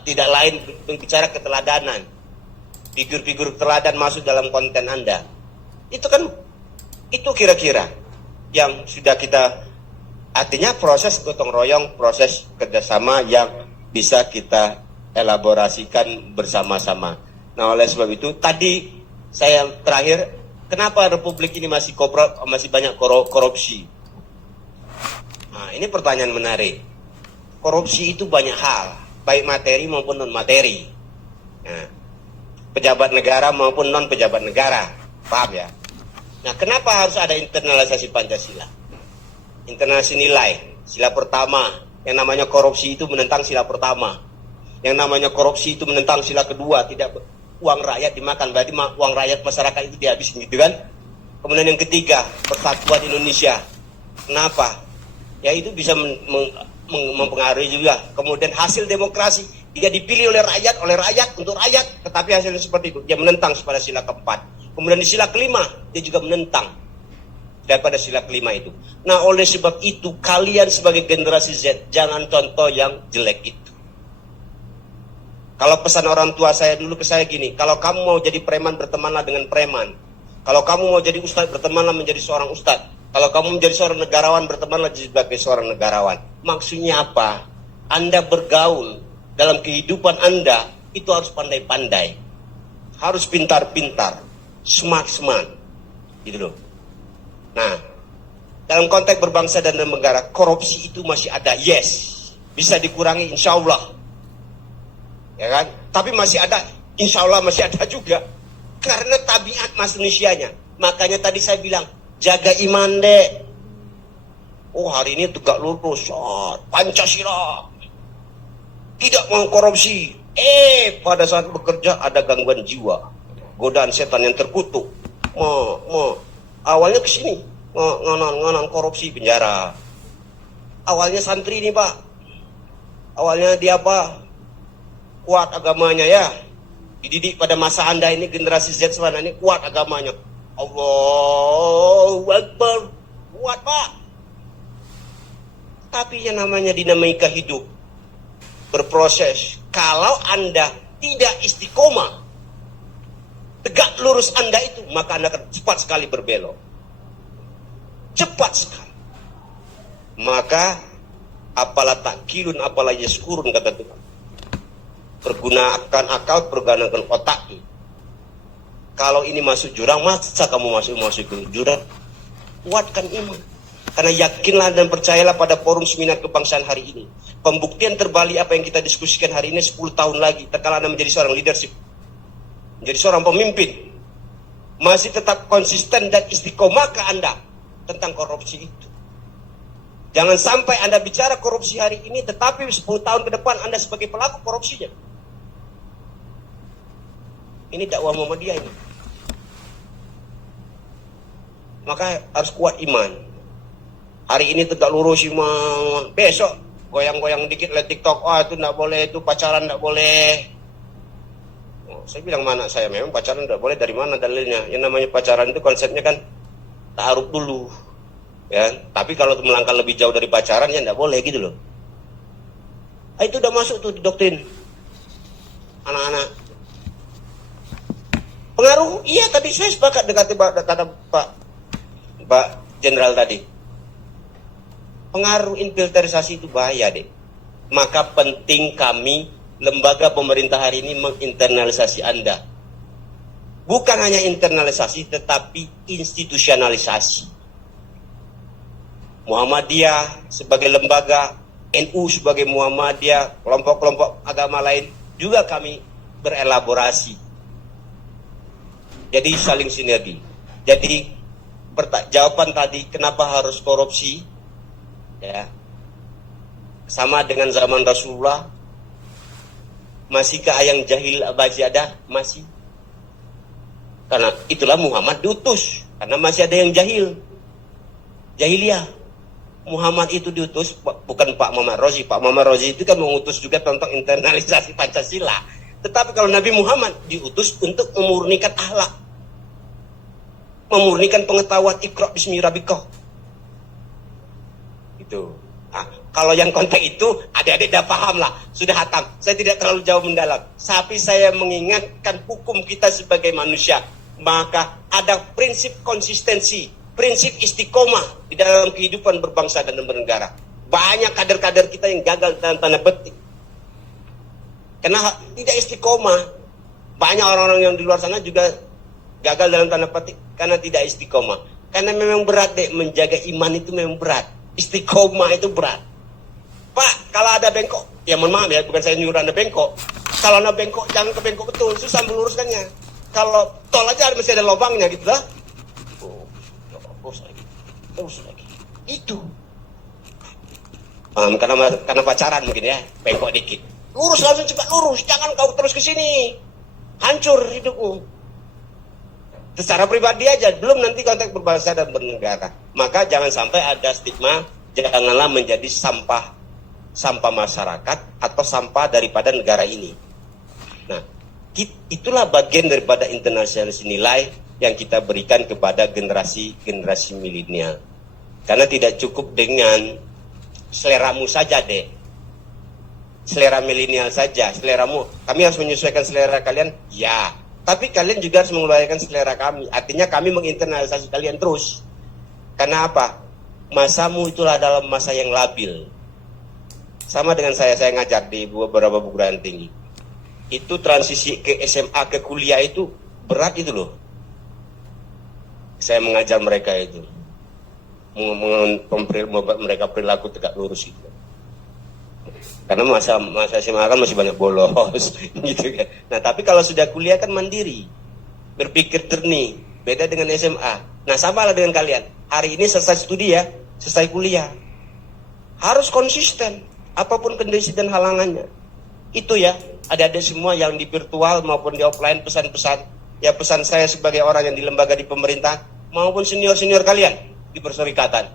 tidak lain berbicara keteladanan, figur-figur teladan masuk dalam konten Anda. Itu kira-kira yang sudah kita, artinya proses gotong royong, proses kerjasama yang bisa kita elaborasikan bersama-sama. Nah, oleh sebab itu tadi saya terakhir, kenapa Republik ini masih banyak korupsi? Nah, ini pertanyaan menarik. Korupsi itu banyak hal, baik materi maupun non materi. Nah, pejabat negara maupun non pejabat negara, paham ya? Nah, kenapa harus ada internalisasi Pancasila? Internalisasi nilai, sila pertama, yang namanya korupsi itu menentang sila pertama. Yang namanya korupsi itu menentang sila kedua, tidak uang rakyat dimakan, berarti uang rakyat masyarakat itu dihabisin, gitu kan? Kemudian yang ketiga, persatuan Indonesia. Kenapa? Ya itu bisa mempengaruhi juga. Kemudian hasil demokrasi, dia dipilih oleh rakyat untuk rakyat, tetapi hasilnya seperti itu, dia menentang pada sila keempat. Kemudian di sila kelima, dia juga menentang daripada sila kelima itu. Nah, oleh sebab itu, kalian sebagai generasi Z, jangan contoh yang jelek itu. Kalau pesan orang tua saya dulu ke saya gini, kalau kamu mau jadi preman, bertemanlah dengan preman. Kalau kamu mau jadi ustadz, bertemanlah menjadi seorang ustadz. Kalau kamu menjadi seorang negarawan, bertemanlah sebagai seorang negarawan. Maksudnya apa? Anda bergaul dalam kehidupan Anda, itu harus pandai-pandai. Harus pintar-pintar. Smart-smart. Gitu loh. Nah, dalam konteks berbangsa dan bernegara, korupsi itu masih ada. Yes. Bisa dikurangi, insya Allah. Ya kan? Tapi masih ada, insya Allah masih ada juga. Karena tabiat manusianya. Makanya tadi saya bilang, jaga iman dek. Oh, hari ini tegak lurus, Pancasila. Tidak mau korupsi. Pada saat bekerja ada gangguan jiwa. Godaan setan yang terkutuk. Awalnya kesini. Nganan korupsi penjara. Awalnya santri nih Pak. Awalnya dia apa? Kuat agamanya ya. Dididik pada masa Anda ini, generasi Z selama ini kuat agamanya. Allahu Akbar. Kuat Pak. Tapi yang namanya dinamika hidup berproses. Kalau Anda tidak istiqomah, tegak lurus Anda itu, maka Anda akan cepat sekali berbelok. Cepat sekali. Maka apalah takkilun, apalah yaskurun, kata Tuhan. Pergunakan akal, pergunakan otak. Kalau ini masuk jurang, masa kamu masuk ke jurang? Kuatkan iman. Karena yakinlah dan percayalah pada forum seminar kebangsaan hari ini. Pembuktian terbalik apa yang kita diskusikan hari ini 10 tahun lagi. Terkala Anda menjadi seorang leadership, menjadi seorang pemimpin, masih tetap konsisten dan istiqomah ke Anda tentang korupsi itu. Jangan sampai Anda bicara korupsi hari ini, tetapi 10 tahun ke depan Anda sebagai pelaku korupsinya. Ini dakwah Muhammadiyah ini. Maka harus kuat iman. Hari ini tegak lurus iman. Besok goyang-goyang dikit lihat TikTok. Itu tidak boleh, itu pacaran tidak boleh. Saya bilang mana saya, memang pacaran tidak boleh, dari mana dalilnya? Yang namanya pacaran itu konsepnya kan ta'aruf dulu. Ya, tapi kalau melangkah lebih jauh dari pacaran ya tidak boleh gitu loh. Itu udah masuk tuh di doktrin anak-anak. Pengaruh, iya tadi saya sepakat kata Pak Jenderal tadi. Pengaruh infiltrasi itu bahaya deh. Maka penting kami lembaga pemerintah hari ini menginternalisasi Anda. Bukan hanya internalisasi tetapi institusionalisasi. Muhammadiyah sebagai lembaga, NU sebagai Muhammadiyah, kelompok-kelompok agama lain juga kami berelaborasi. Jadi saling sinergi. Jadi jawaban tadi kenapa harus korupsi? Ya. Sama dengan zaman Rasulullah. Masihkah yang jahil masih ada? Masih. Karena itulah Muhammad diutus. Karena masih ada yang jahil. Jahiliyah. Muhammad itu diutus bukan Pak Muhammad Rozi. Pak Muhammad Rozi itu kan mengutus juga tentang internalisasi Pancasila. Tetapi kalau Nabi Muhammad diutus untuk memurnikan akhlak, memurnikan pengetahuan, Iqra bismi rabbika. Itu. Nah, kalau yang konteks itu adik-adik dah paham lah, sudah hatam. Saya tidak terlalu jauh mendalam. Tapi saya mengingatkan hukum kita sebagai manusia. Maka ada prinsip konsistensi, prinsip istiqomah di dalam kehidupan berbangsa dan bernegara. Banyak kader-kader kita yang gagal dalam tanda petik. Karena tidak istiqomah. Banyak orang-orang yang di luar sana juga gagal dalam tanda petik karena tidak istiqomah. Karena memang berat deh, menjaga iman itu memang berat. Istiqomah itu berat. Pak, kalau ada bengkok, ya mohon maaf ya, bukan saya nyuruh Anda bengkok. Kalau Anda bengkok, jangan ke bengkok betul, susah meluruskannya. Kalau tol aja masih ada lubangnya gitu lah. Terus lagi. Itu. Karena pacaran mungkin ya, bengkok dikit. Lurus langsung cepat lurus, jangan kau terus ke sini. Hancur hidupmu. Secara pribadi aja, belum nanti konteks berbangsa dan bernegara. Maka jangan sampai ada stigma, janganlah menjadi sampah masyarakat atau sampah daripada negara ini. Nah, itulah bagian daripada internasionalis nilai yang kita berikan kepada generasi milenial. Karena tidak cukup dengan seleramu saja deh. Selera milenial saja, seleramu. Kami harus menyesuaikan selera kalian, ya. Tapi kalian juga harus mengeluarkan selera kami. Artinya kami menginternalisasi kalian terus. Karena apa? Masamu itulah dalam masa yang labil. Sama dengan saya ngajar di beberapa perguruan tinggi. Itu transisi ke SMA ke kuliah itu berat itu loh. Saya mengajar mereka itu. Membuat mereka perilaku tegak lurus itu. Karena masa SMA kan masih banyak bolos gitu kan. Nah, tapi kalau sudah kuliah kan mandiri. Berpikir jernih, beda dengan SMA. Nah, sama lah dengan kalian. Hari ini selesai studi ya, selesai kuliah. Harus konsisten apapun kondisi dan halangannya. Itu ya, adik-adik semua yang di virtual maupun di offline, pesan-pesan. Ya, pesan saya sebagai orang yang di lembaga di pemerintah maupun senior-senior kalian di perserikatan.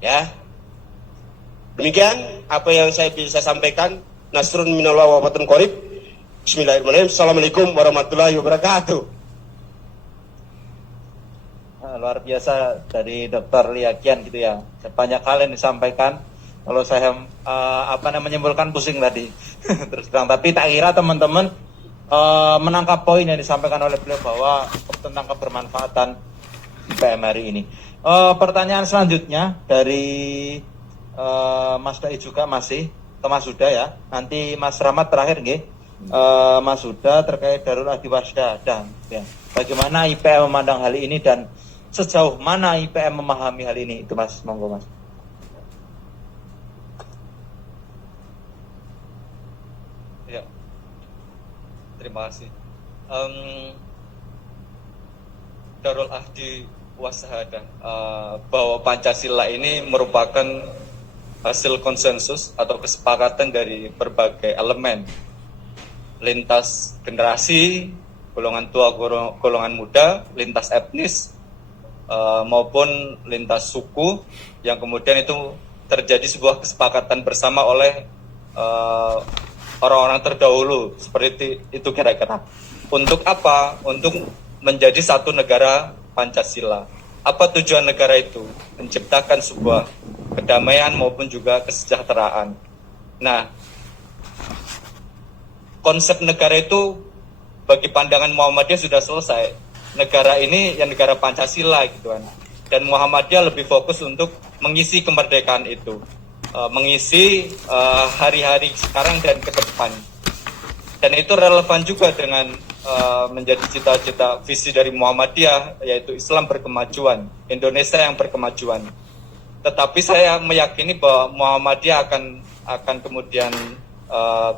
Ya. Demikian apa yang saya bisa sampaikan. Nasrun minallah wa fatun qorib. Bismillahirrahmanirrahim. Assalamualaikum warahmatullahi wabarakatuh. Luar biasa dari Dr. Liakian gitu ya. Banyak hal yang disampaikan. Kalau saya menyimpulkan pusing tadi. Terus terang, tapi tak kira teman-teman menangkap poin yang disampaikan oleh beliau bahwa tentang kebermanfaatan IPM hari ini. Pertanyaan selanjutnya dari Mas Dai juga masih ke Mas Huda ya. Nanti Mas Rahmat terakhir nggih. Mas Huda terkait darurat diwasda dan ya. Bagaimana IPM memandang hal ini dan sejauh mana IPM memahami hal ini? Itu Mas, monggo Mas. Ya. Terima kasih. Darul Ahdi Wassahadah, bahwa Pancasila ini merupakan hasil konsensus atau kesepakatan dari berbagai elemen lintas generasi, golongan tua, golongan muda, lintas etnis maupun lintas suku, yang kemudian itu terjadi sebuah kesepakatan bersama oleh orang-orang terdahulu, seperti itu kira-kira. Untuk apa? Untuk menjadi satu negara Pancasila. Apa tujuan negara itu? Menciptakan sebuah kedamaian maupun juga kesejahteraan. Nah, konsep negara itu bagi pandangan Muhammadiyah sudah selesai. Negara ini yang negara Pancasila gitu kan. Dan Muhammadiyah lebih fokus untuk mengisi kemerdekaan itu, mengisi hari-hari sekarang dan ke depan. Dan itu relevan juga dengan menjadi cita-cita visi dari Muhammadiyah, yaitu Islam berkemajuan, Indonesia yang berkemajuan. Tetapi saya meyakini bahwa Muhammadiyah akan kemudian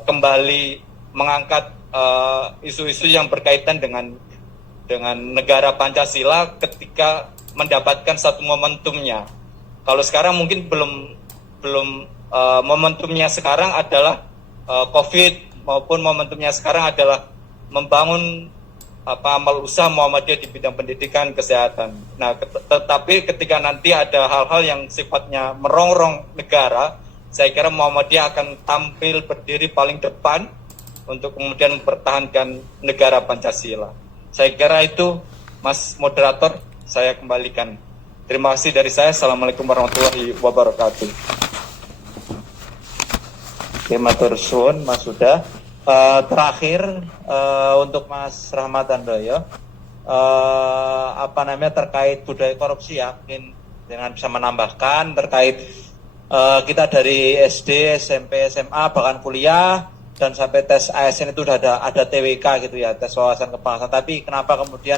kembali mengangkat isu-isu yang berkaitan dengan negara Pancasila ketika mendapatkan satu momentumnya. Kalau sekarang mungkin belum momentumnya sekarang adalah COVID, maupun momentumnya sekarang adalah membangun amal usaha Muhammadiyah di bidang pendidikan, kesehatan. Nah, tetapi ketika nanti ada hal-hal yang sifatnya merongrong negara, saya kira Muhammadiyah akan tampil berdiri paling depan untuk kemudian mempertahankan negara Pancasila. Saya kira itu, Mas Moderator, saya kembalikan. Terima kasih dari saya. Assalamualaikum warahmatullahi wabarakatuh. Matur suwun Mas Huda. Terakhir untuk Mas Rahmat Handoyo, terkait budaya korupsi ya, mungkin dengan bisa menambahkan terkait kita dari SD, SMP, SMA bahkan kuliah dan sampai tes ASN itu udah ada TWK gitu ya, tes wawasan kebangsaan. Tapi kenapa kemudian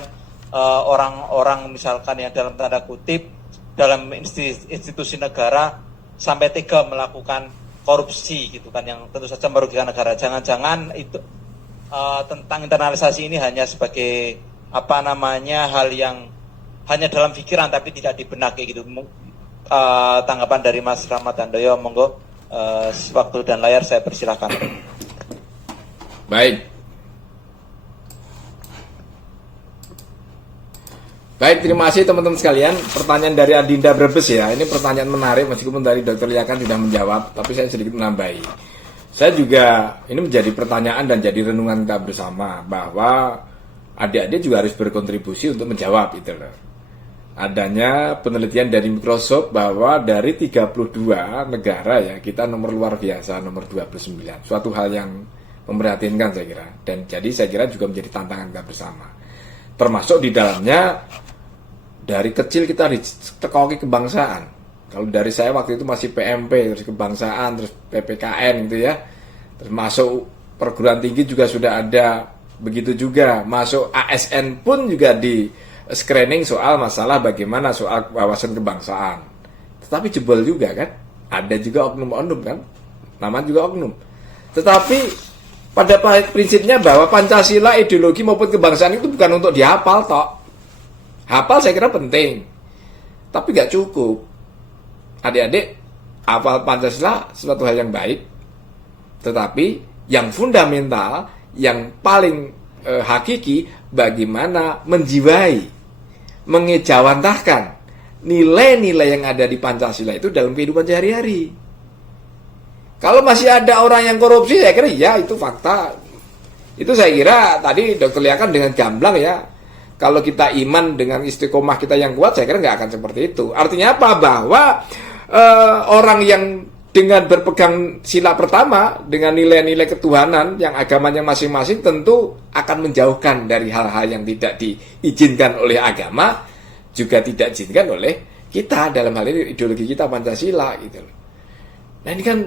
orang-orang misalkan yang dalam tanda kutip dalam institusi negara sampai tega melakukan korupsi gitu kan, yang tentu saja merugikan negara. Jangan-jangan itu tentang internalisasi ini hanya sebagai hal yang hanya dalam pikiran tapi tidak di benak kayak gitu. Tanggapan dari Mas Rahmat Handoyo, monggo. Waktu dan layar saya persilahkan. Baik, terima kasih teman-teman sekalian. Pertanyaan dari Adinda Brebes ya. Ini pertanyaan menarik meskipun dari Dr. Liakan tidak menjawab, tapi saya sedikit menambahi. Saya juga, ini menjadi pertanyaan dan jadi renungan kita bersama bahwa adik-adik juga harus berkontribusi untuk menjawab itu loh. Adanya penelitian dari Microsoft bahwa dari 32 negara ya, kita nomor luar biasa, nomor 29. Suatu hal yang memprihatinkan saya kira. Dan jadi saya kira juga menjadi tantangan kita bersama. Termasuk di dalamnya dari kecil kita ditekoki kebangsaan. Kalau dari saya waktu itu masih PMP, terus kebangsaan, terus PPKN gitu ya. Terus masuk perguruan tinggi juga sudah ada begitu juga. Masuk ASN pun juga di screening soal masalah bagaimana soal wawasan kebangsaan. Tetapi jebol juga kan. Ada juga oknum-oknum kan. Namanya juga oknum. Tetapi pada prinsipnya bahwa Pancasila, ideologi maupun kebangsaan itu bukan untuk dihafal tok. Hafal saya kira penting, tapi gak cukup. Adik-adik, hafal Pancasila suatu hal yang baik, tetapi yang fundamental, yang paling hakiki, bagaimana menjiwai, mengejawantahkan nilai-nilai yang ada di Pancasila itu dalam kehidupan sehari-hari. Kalau masih ada orang yang korupsi, saya kira ya itu fakta. Itu saya kira tadi Dr. Liakan dengan gamblang ya. Kalau kita iman dengan istiqomah kita yang kuat, saya kira nggak akan seperti itu. Artinya apa? Bahwa orang yang dengan berpegang sila pertama, dengan nilai-nilai ketuhanan yang agamanya masing-masing tentu akan menjauhkan dari hal-hal yang tidak diizinkan oleh agama, juga tidak diizinkan oleh kita, dalam hal ini ideologi kita Pancasila gitu. Nah ini kan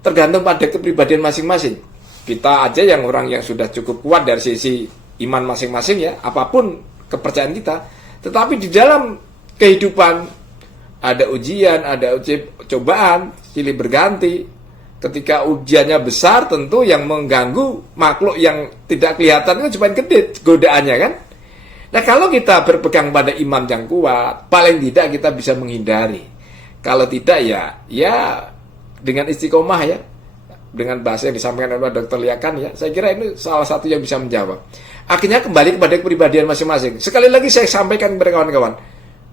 tergantung pada kepribadian masing-masing. Kita aja yang orang yang sudah cukup kuat dari sisi iman masing-masing ya, apapun kepercayaan kita, tetapi di dalam kehidupan ada ujian, ada cobaan, silih berganti. Ketika ujiannya besar, tentu yang mengganggu makhluk yang tidak kelihatan itu cuma gede godaannya kan. Nah kalau kita berpegang pada iman yang kuat, paling tidak kita bisa menghindari. Kalau tidak ya dengan istiqomah ya, dengan bahasa yang disampaikan oleh Dr. Liakan ya, saya kira ini salah satu yang bisa menjawab. Akhirnya kembali kepada kepribadian masing-masing. Sekali lagi saya sampaikan kepada kawan-kawan,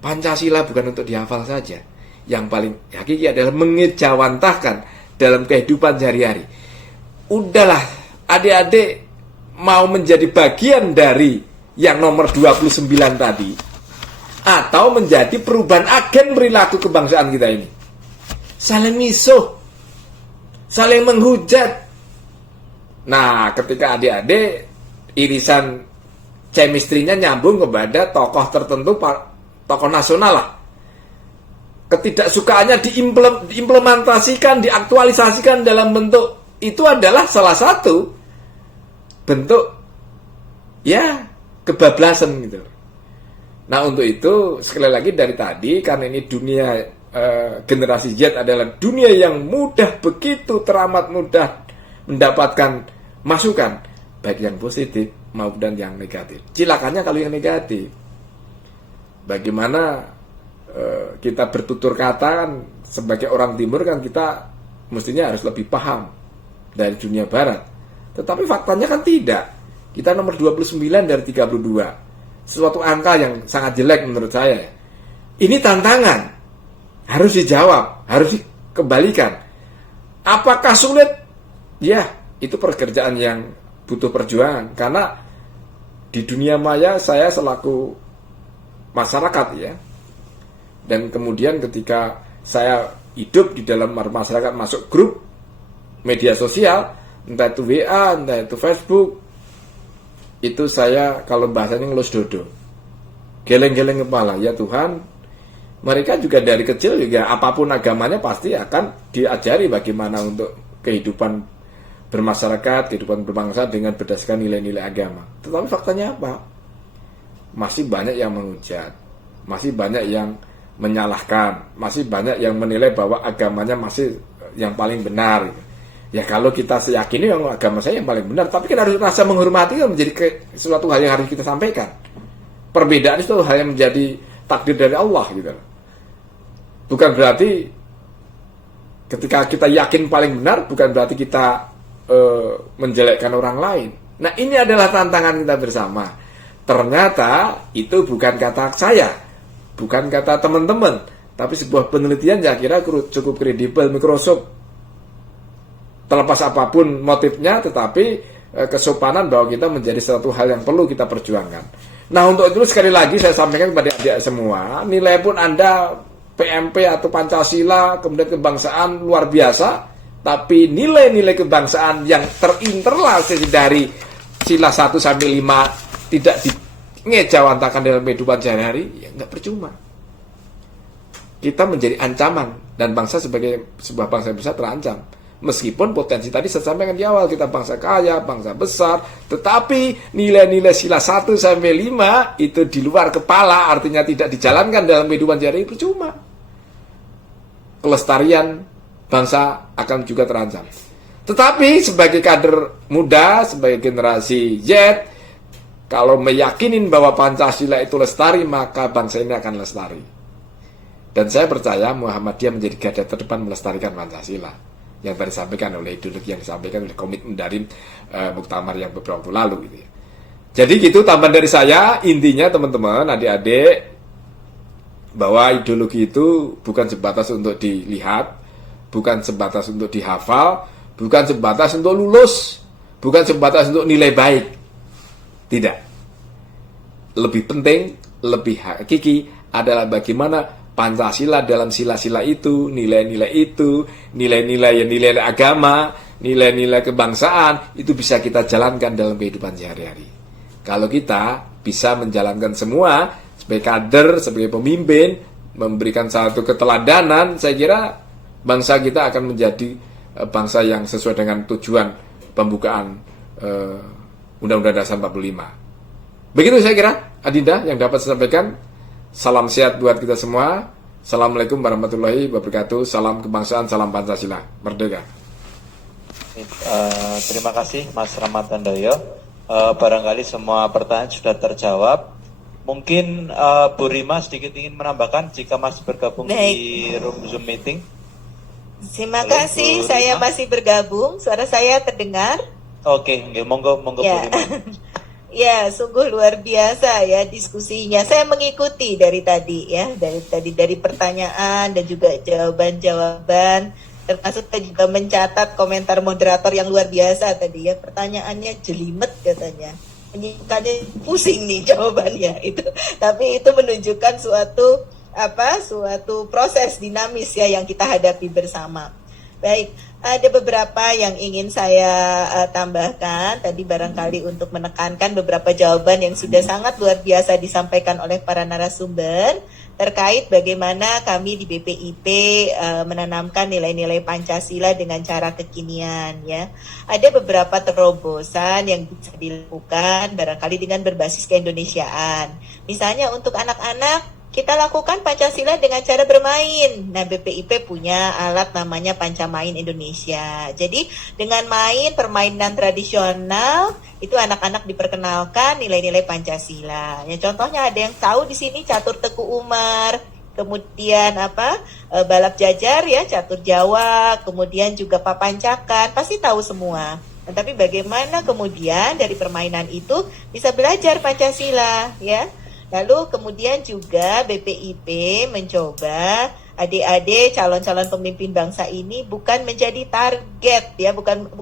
Pancasila bukan untuk dihafal saja. Yang paling hakiki adalah mengejawantahkan dalam kehidupan sehari-hari. Udahlah, adik-adik mau menjadi bagian dari yang nomor 29 tadi, atau menjadi perubahan agen perilaku kebangsaan kita ini. Saling misuh, saling menghujat. Nah, ketika adik-adik irisan chemistry-nya nyambung kepada tokoh tertentu, tokoh nasional lah, ketidaksukaannya diimplementasikan, diaktualisasikan dalam bentuk itu adalah salah satu bentuk ya kebablasan gitu. Nah untuk itu sekali lagi dari tadi, karena ini dunia generasi Z adalah dunia yang mudah, begitu teramat mudah mendapatkan masukan, baik yang positif maupun yang negatif. Cilakannya kalau yang negatif, bagaimana kita bertutur kata kan, sebagai orang timur kan kita mestinya harus lebih paham dari dunia barat. Tetapi faktanya kan tidak. Kita nomor 29 dari 32. Suatu angka yang sangat jelek menurut saya. Ini tantangan. Harus dijawab, harus dikembalikan. Apakah sulit? Ya, itu pekerjaan yang butuh perjuangan. Karena di dunia maya saya selaku masyarakat ya, dan kemudian ketika saya hidup di dalam masyarakat, masuk grup media sosial, entah itu WA, entah itu Facebook, itu saya kalau bahasanya ngelus dodo, geleng-geleng kepala. Ya Tuhan, mereka juga dari kecil juga apapun agamanya pasti akan diajari bagaimana untuk kehidupan bermasyarakat, kehidupan berbangsa dengan berdasarkan nilai-nilai agama. Tetapi faktanya apa? Masih banyak yang menghujat, masih banyak yang menyalahkan, masih banyak yang menilai bahwa agamanya masih yang paling benar. Ya kalau kita yakini yang agama saya yang paling benar, tapi kan harus rasa menghormati kan menjadi sesuatu hal yang harus kita sampaikan. Perbedaan itu hal yang menjadi takdir dari Allah gitu. Bukan berarti ketika kita yakin paling benar, bukan berarti kita menjelekkan orang lain. Nah ini adalah tantangan kita bersama. Ternyata itu bukan kata saya, bukan kata teman-teman, tapi sebuah penelitian saya kira cukup kredibel. Microsoft, terlepas apapun motifnya, tetapi kesopanan bahwa kita menjadi satu hal yang perlu kita perjuangkan. Nah untuk itu sekali lagi saya sampaikan kepada adik semua, nilai pun Anda PMP atau Pancasila, kemudian kebangsaan luar biasa, tapi nilai-nilai kebangsaan yang terinterlasi dari sila 1 sampai 5 tidak dingejawantakan dalam kehidupan sehari-hari, ya nggak percuma. Kita menjadi ancaman, dan bangsa sebagai sebuah bangsa besar terancam. Meskipun potensi tadi saya sampaikan di awal, kita bangsa kaya, bangsa besar, tetapi nilai-nilai sila 1 sampai 5 itu di luar kepala, artinya tidak dijalankan dalam kehidupan sehari-hari, percuma. Kelestarian bangsa akan juga terancam. Tetapi sebagai kader muda, sebagai generasi Z, kalau meyakinin bahwa Pancasila itu lestari, maka bangsa ini akan lestari. Dan saya percaya Muhammadiyah menjadi garda terdepan melestarikan Pancasila, yang tadi disampaikan oleh ideologi yang disampaikan oleh komitmen dari muktamar yang beberapa waktu lalu gitu ya. Jadi gitu tambahan dari saya, intinya teman-teman, adik-adik, bahwa ideologi itu bukan sebatas untuk dilihat, bukan sebatas untuk dihafal, bukan sebatas untuk lulus, bukan sebatas untuk nilai baik. Tidak. Lebih penting, lebih hakiki adalah bagaimana Pancasila dalam sila-sila itu, nilai-nilai agama, nilai-nilai kebangsaan itu bisa kita jalankan dalam kehidupan sehari-hari. Kalau kita bisa menjalankan semua sebagai kader, sebagai pemimpin, memberikan satu keteladanan, saya kira bangsa kita akan menjadi bangsa yang sesuai dengan tujuan pembukaan Undang-Undang Dasar 45. Begitu saya kira, Adinda, yang dapat saya sampaikan. Salam sehat buat kita semua. Assalamualaikum warahmatullahi wabarakatuh. Salam kebangsaan, salam Pancasila. Merdeka. Terima kasih Mas Rahmat Handoyo. Barangkali semua pertanyaan sudah terjawab. Mungkin Bu Rima sedikit ingin menambahkan jika masih bergabung di room Zoom meeting. Terima kasih, saya masih bergabung. Suara saya terdengar? Oke, monggo ya. Bu Rima. Ya, sungguh luar biasa ya diskusinya. Saya mengikuti dari tadi ya, dari pertanyaan dan juga jawaban-jawaban, termasuk saya juga mencatat komentar moderator yang luar biasa tadi ya. Pertanyaannya jelimet katanya. Menyimpulkannya pusing nih jawabannya itu. Tapi itu menunjukkan suatu proses dinamis ya yang kita hadapi bersama. Baik, ada beberapa yang ingin saya tambahkan tadi barangkali untuk menekankan beberapa jawaban yang sudah sangat luar biasa disampaikan oleh para narasumber terkait bagaimana kami di BPIP menanamkan nilai-nilai Pancasila dengan cara kekinian ya. Ada beberapa terobosan yang bisa dilakukan barangkali dengan berbasis keindonesiaan. Misalnya untuk anak-anak, kita lakukan Pancasila dengan cara bermain. Nah, BPIP punya alat namanya Pancamain Indonesia. Jadi, dengan main permainan tradisional, itu anak-anak diperkenalkan nilai-nilai Pancasila. Ya, contohnya ada yang tahu di sini catur Teku Umar, kemudian balap jajar ya, catur Jawa, kemudian juga papancakan, pasti tahu semua. Nah, tapi bagaimana kemudian dari permainan itu bisa belajar Pancasila ya? Lalu kemudian juga BPIP mencoba adik-adik calon-calon pemimpin bangsa ini bukan menjadi target ya, bukan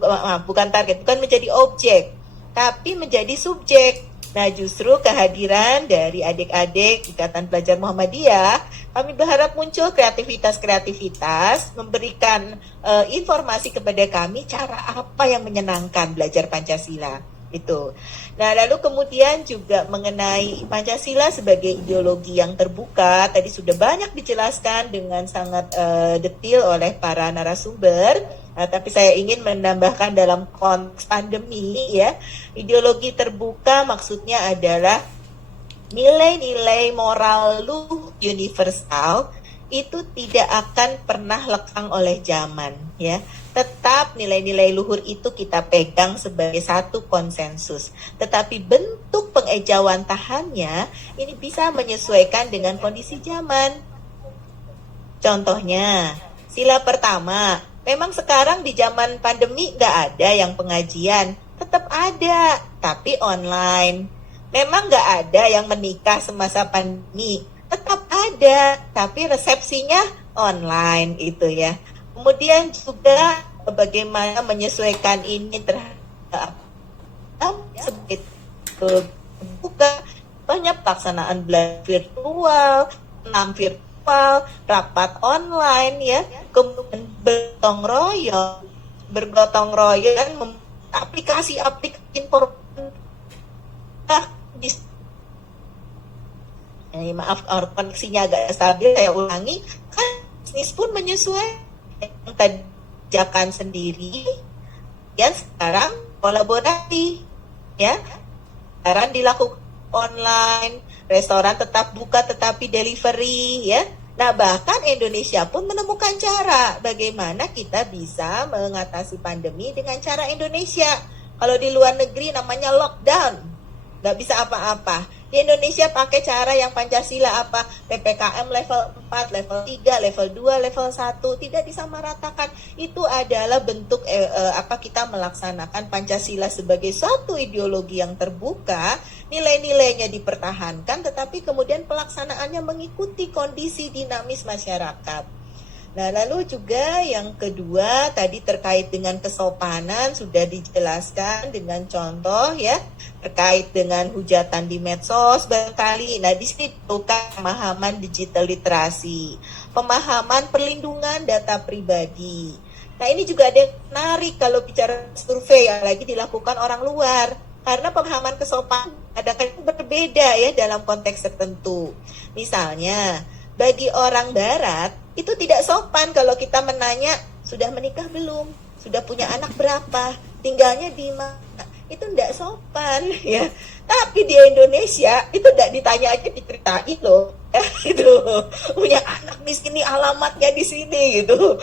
menjadi objek, tapi menjadi subjek. Nah, justru kehadiran dari adik-adik Ikatan Pelajar Muhammadiyah, kami berharap muncul kreativitas, memberikan informasi kepada kami cara apa yang menyenangkan belajar Pancasila. Itu. Nah, lalu kemudian juga mengenai Pancasila sebagai ideologi yang terbuka, tadi sudah banyak dijelaskan dengan sangat detail oleh para narasumber. Tapi saya ingin menambahkan dalam konteks pandemi ya, ideologi terbuka maksudnya adalah nilai-nilai moral luhur universal itu tidak akan pernah lekang oleh zaman ya. Tetap nilai-nilai luhur itu kita pegang sebagai satu konsensus. Tetapi bentuk pengejawantahannya ini bisa menyesuaikan dengan kondisi zaman. Contohnya, sila pertama, memang sekarang di zaman pandemi nggak ada yang pengajian, tetap ada, tapi online. Memang nggak ada yang menikah semasa pandemi, tetap ada, tapi resepsinya online itu ya. Kemudian juga bagaimana menyesuaikan ini terhadap seperti buka banyak pelaksanaan belajar virtual, senam virtual, rapat online ya, kemudian bergotong royong aplikasi-aplikasi informasi. Maaf, koneksinya agak stabil, saya ulangi, kan bisnis pun menyesuaikan yang tadi jakan sendiri, ya sekarang kolaborasi, ya sekarang dilakukan online, restoran tetap buka tetapi delivery, ya. Nah bahkan Indonesia pun menemukan cara bagaimana kita bisa mengatasi pandemi dengan cara Indonesia. Kalau di luar negeri namanya lockdown, nggak bisa apa-apa. Di Indonesia pakai cara yang Pancasila apa? PPKM level 4, level 3, level 2, level 1, tidak disamaratakan. Itu adalah bentuk kita melaksanakan Pancasila sebagai suatu ideologi yang terbuka, nilai-nilainya dipertahankan, tetapi kemudian pelaksanaannya mengikuti kondisi dinamis masyarakat. Nah, lalu juga yang kedua tadi terkait dengan kesopanan sudah dijelaskan dengan contoh ya, terkait dengan hujatan di medsos barangkali. Nah, di sini bukan pemahaman digital literasi, pemahaman perlindungan data pribadi. Nah, ini juga ada yang menarik kalau bicara survei yang lagi dilakukan orang luar. Karena pemahaman kesopanan kadang-kadang berbeda ya dalam konteks tertentu. Misalnya, bagi orang barat itu tidak sopan kalau kita menanya sudah menikah belum, sudah punya anak berapa, tinggalnya di mana. Itu tidak sopan ya. Tapi di Indonesia itu tidak ditanya aja, diceritain loh. Itu punya anak di sini, alamatnya di sini gitu.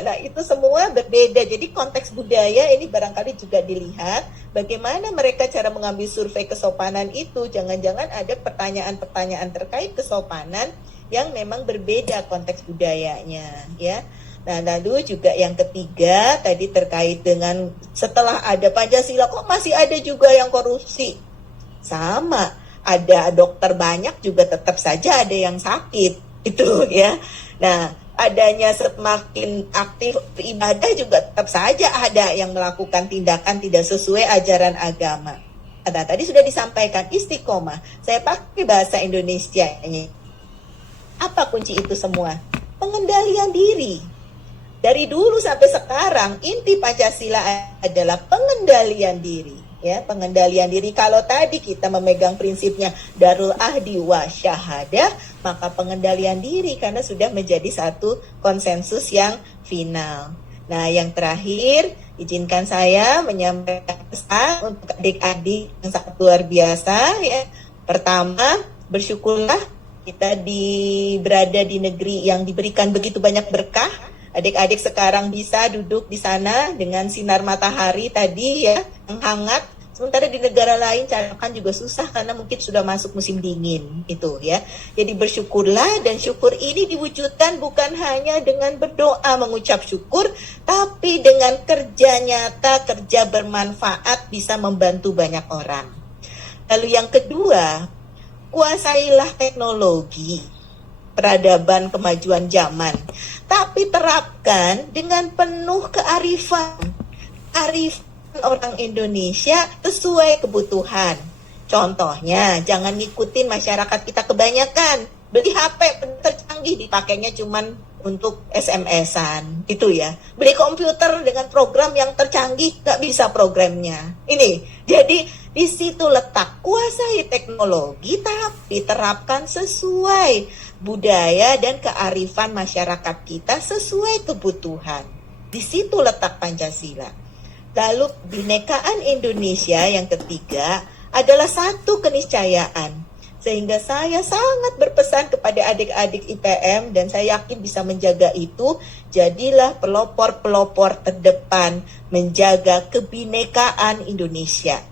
Nah itu semua berbeda. Jadi konteks budaya ini barangkali juga dilihat bagaimana mereka cara mengambil survei kesopanan itu. Jangan-jangan ada pertanyaan-pertanyaan terkait kesopanan yang memang berbeda konteks budayanya ya. Nah lalu juga yang ketiga tadi terkait dengan setelah ada Pancasila kok masih ada juga yang korupsi. Sama, ada dokter banyak juga tetap saja ada yang sakit itu ya. Nah adanya semakin aktif ibadah juga tetap saja ada yang melakukan tindakan tidak sesuai ajaran agama. Nah tadi sudah disampaikan istiqomah, saya pakai bahasa Indonesianya. Apa kunci itu semua? Pengendalian diri. Dari dulu sampai sekarang, inti Pancasila adalah pengendalian diri. Ya, pengendalian diri. Kalau tadi kita memegang prinsipnya darul ahdi wa syahadah, maka pengendalian diri karena sudah menjadi satu konsensus yang final. Nah, yang terakhir, izinkan saya menyampaikan pesan untuk adik-adik yang sangat luar biasa. Ya. Pertama, bersyukurlah kita berada di negeri yang diberikan begitu banyak berkah. Adik-adik sekarang bisa duduk di sana dengan sinar matahari tadi ya, yang hangat. Sementara di negara lain kan juga susah karena mungkin sudah masuk musim dingin itu ya. Jadi bersyukurlah, dan syukur ini diwujudkan bukan hanya dengan berdoa mengucap syukur, tapi dengan kerja nyata, kerja bermanfaat bisa membantu banyak orang. Lalu yang kedua, kuasailah teknologi, peradaban, kemajuan zaman, tapi terapkan dengan penuh kearifan orang Indonesia sesuai kebutuhan. Contohnya, jangan ngikutin masyarakat kita kebanyakan. Beli HP tercanggih dipakainya cuman untuk SMS-an, itu ya. Beli komputer dengan program yang tercanggih, nggak bisa programnya. Ini, jadi di situ letak kuasai teknologi, tapi terapkan sesuai budaya dan kearifan masyarakat kita sesuai kebutuhan. Di situ letak Pancasila. Lalu binekaan Indonesia yang ketiga adalah satu keniscayaan. Sehingga saya sangat berpesan kepada adik-adik IPM dan saya yakin bisa menjaga itu. Jadilah pelopor-pelopor terdepan menjaga kebinekaan Indonesia.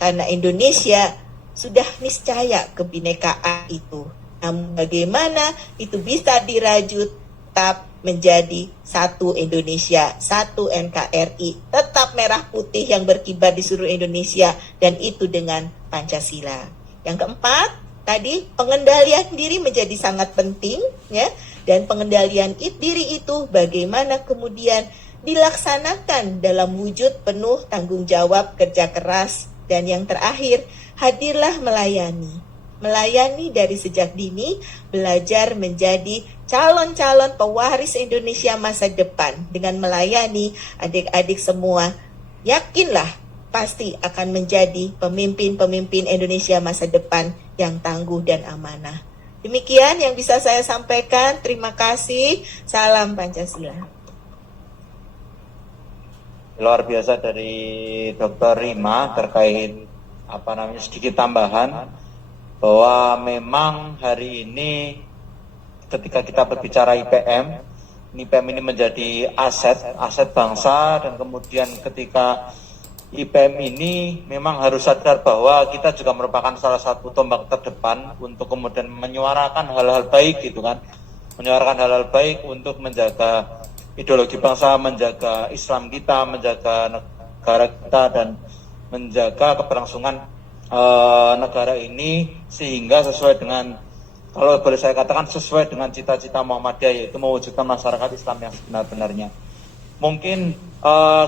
Karena Indonesia sudah niscaya kebinekaan itu. Namun bagaimana itu bisa dirajut tetap menjadi satu Indonesia, satu NKRI, tetap merah putih yang berkibar di seluruh Indonesia, dan itu dengan Pancasila. Yang keempat, tadi pengendalian diri menjadi sangat penting, ya, dan pengendalian diri itu bagaimana kemudian dilaksanakan dalam wujud penuh tanggung jawab, kerja keras, dan yang terakhir, hadirlah melayani. Melayani dari sejak dini, belajar menjadi calon-calon pewaris Indonesia masa depan. Dengan melayani adik-adik semua, yakinlah pasti akan menjadi pemimpin-pemimpin Indonesia masa depan yang tangguh dan amanah. Demikian yang bisa saya sampaikan. Terima kasih. Salam Pancasila. Luar biasa dari Dr. Rima terkait sedikit tambahan bahwa memang hari ini ketika kita berbicara IPM ini menjadi aset bangsa, dan kemudian ketika IPM ini memang harus sadar bahwa kita juga merupakan salah satu tombak terdepan untuk kemudian menyuarakan hal-hal baik gitu kan, menyuarakan hal-hal baik untuk menjaga ideologi bangsa, menjaga Islam kita, menjaga negara kita, dan menjaga keberlangsungan negara ini, sehingga sesuai dengan, kalau boleh saya katakan, sesuai dengan cita-cita Muhammadiyah, yaitu mewujudkan masyarakat Islam yang sebenar-benarnya. Mungkin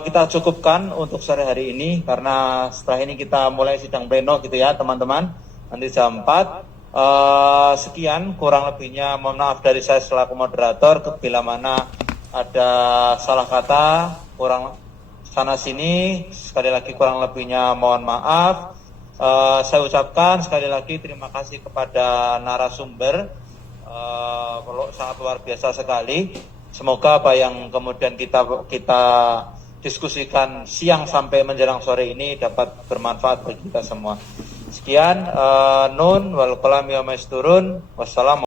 kita cukupkan untuk sore hari ini, karena setelah ini kita mulai sidang pleno gitu ya teman-teman, nanti jam 4. Sekian, kurang lebihnya mohon maaf dari saya selaku moderator, bila mana ada salah kata, kurang sana sini, sekali lagi kurang lebihnya mohon maaf. Saya ucapkan sekali lagi terima kasih kepada narasumber, sangat luar biasa sekali. Semoga apa yang kemudian kita diskusikan siang sampai menjelang sore ini dapat bermanfaat bagi kita semua. Sekian, nun wal qalam ya maisturun, wassalamu.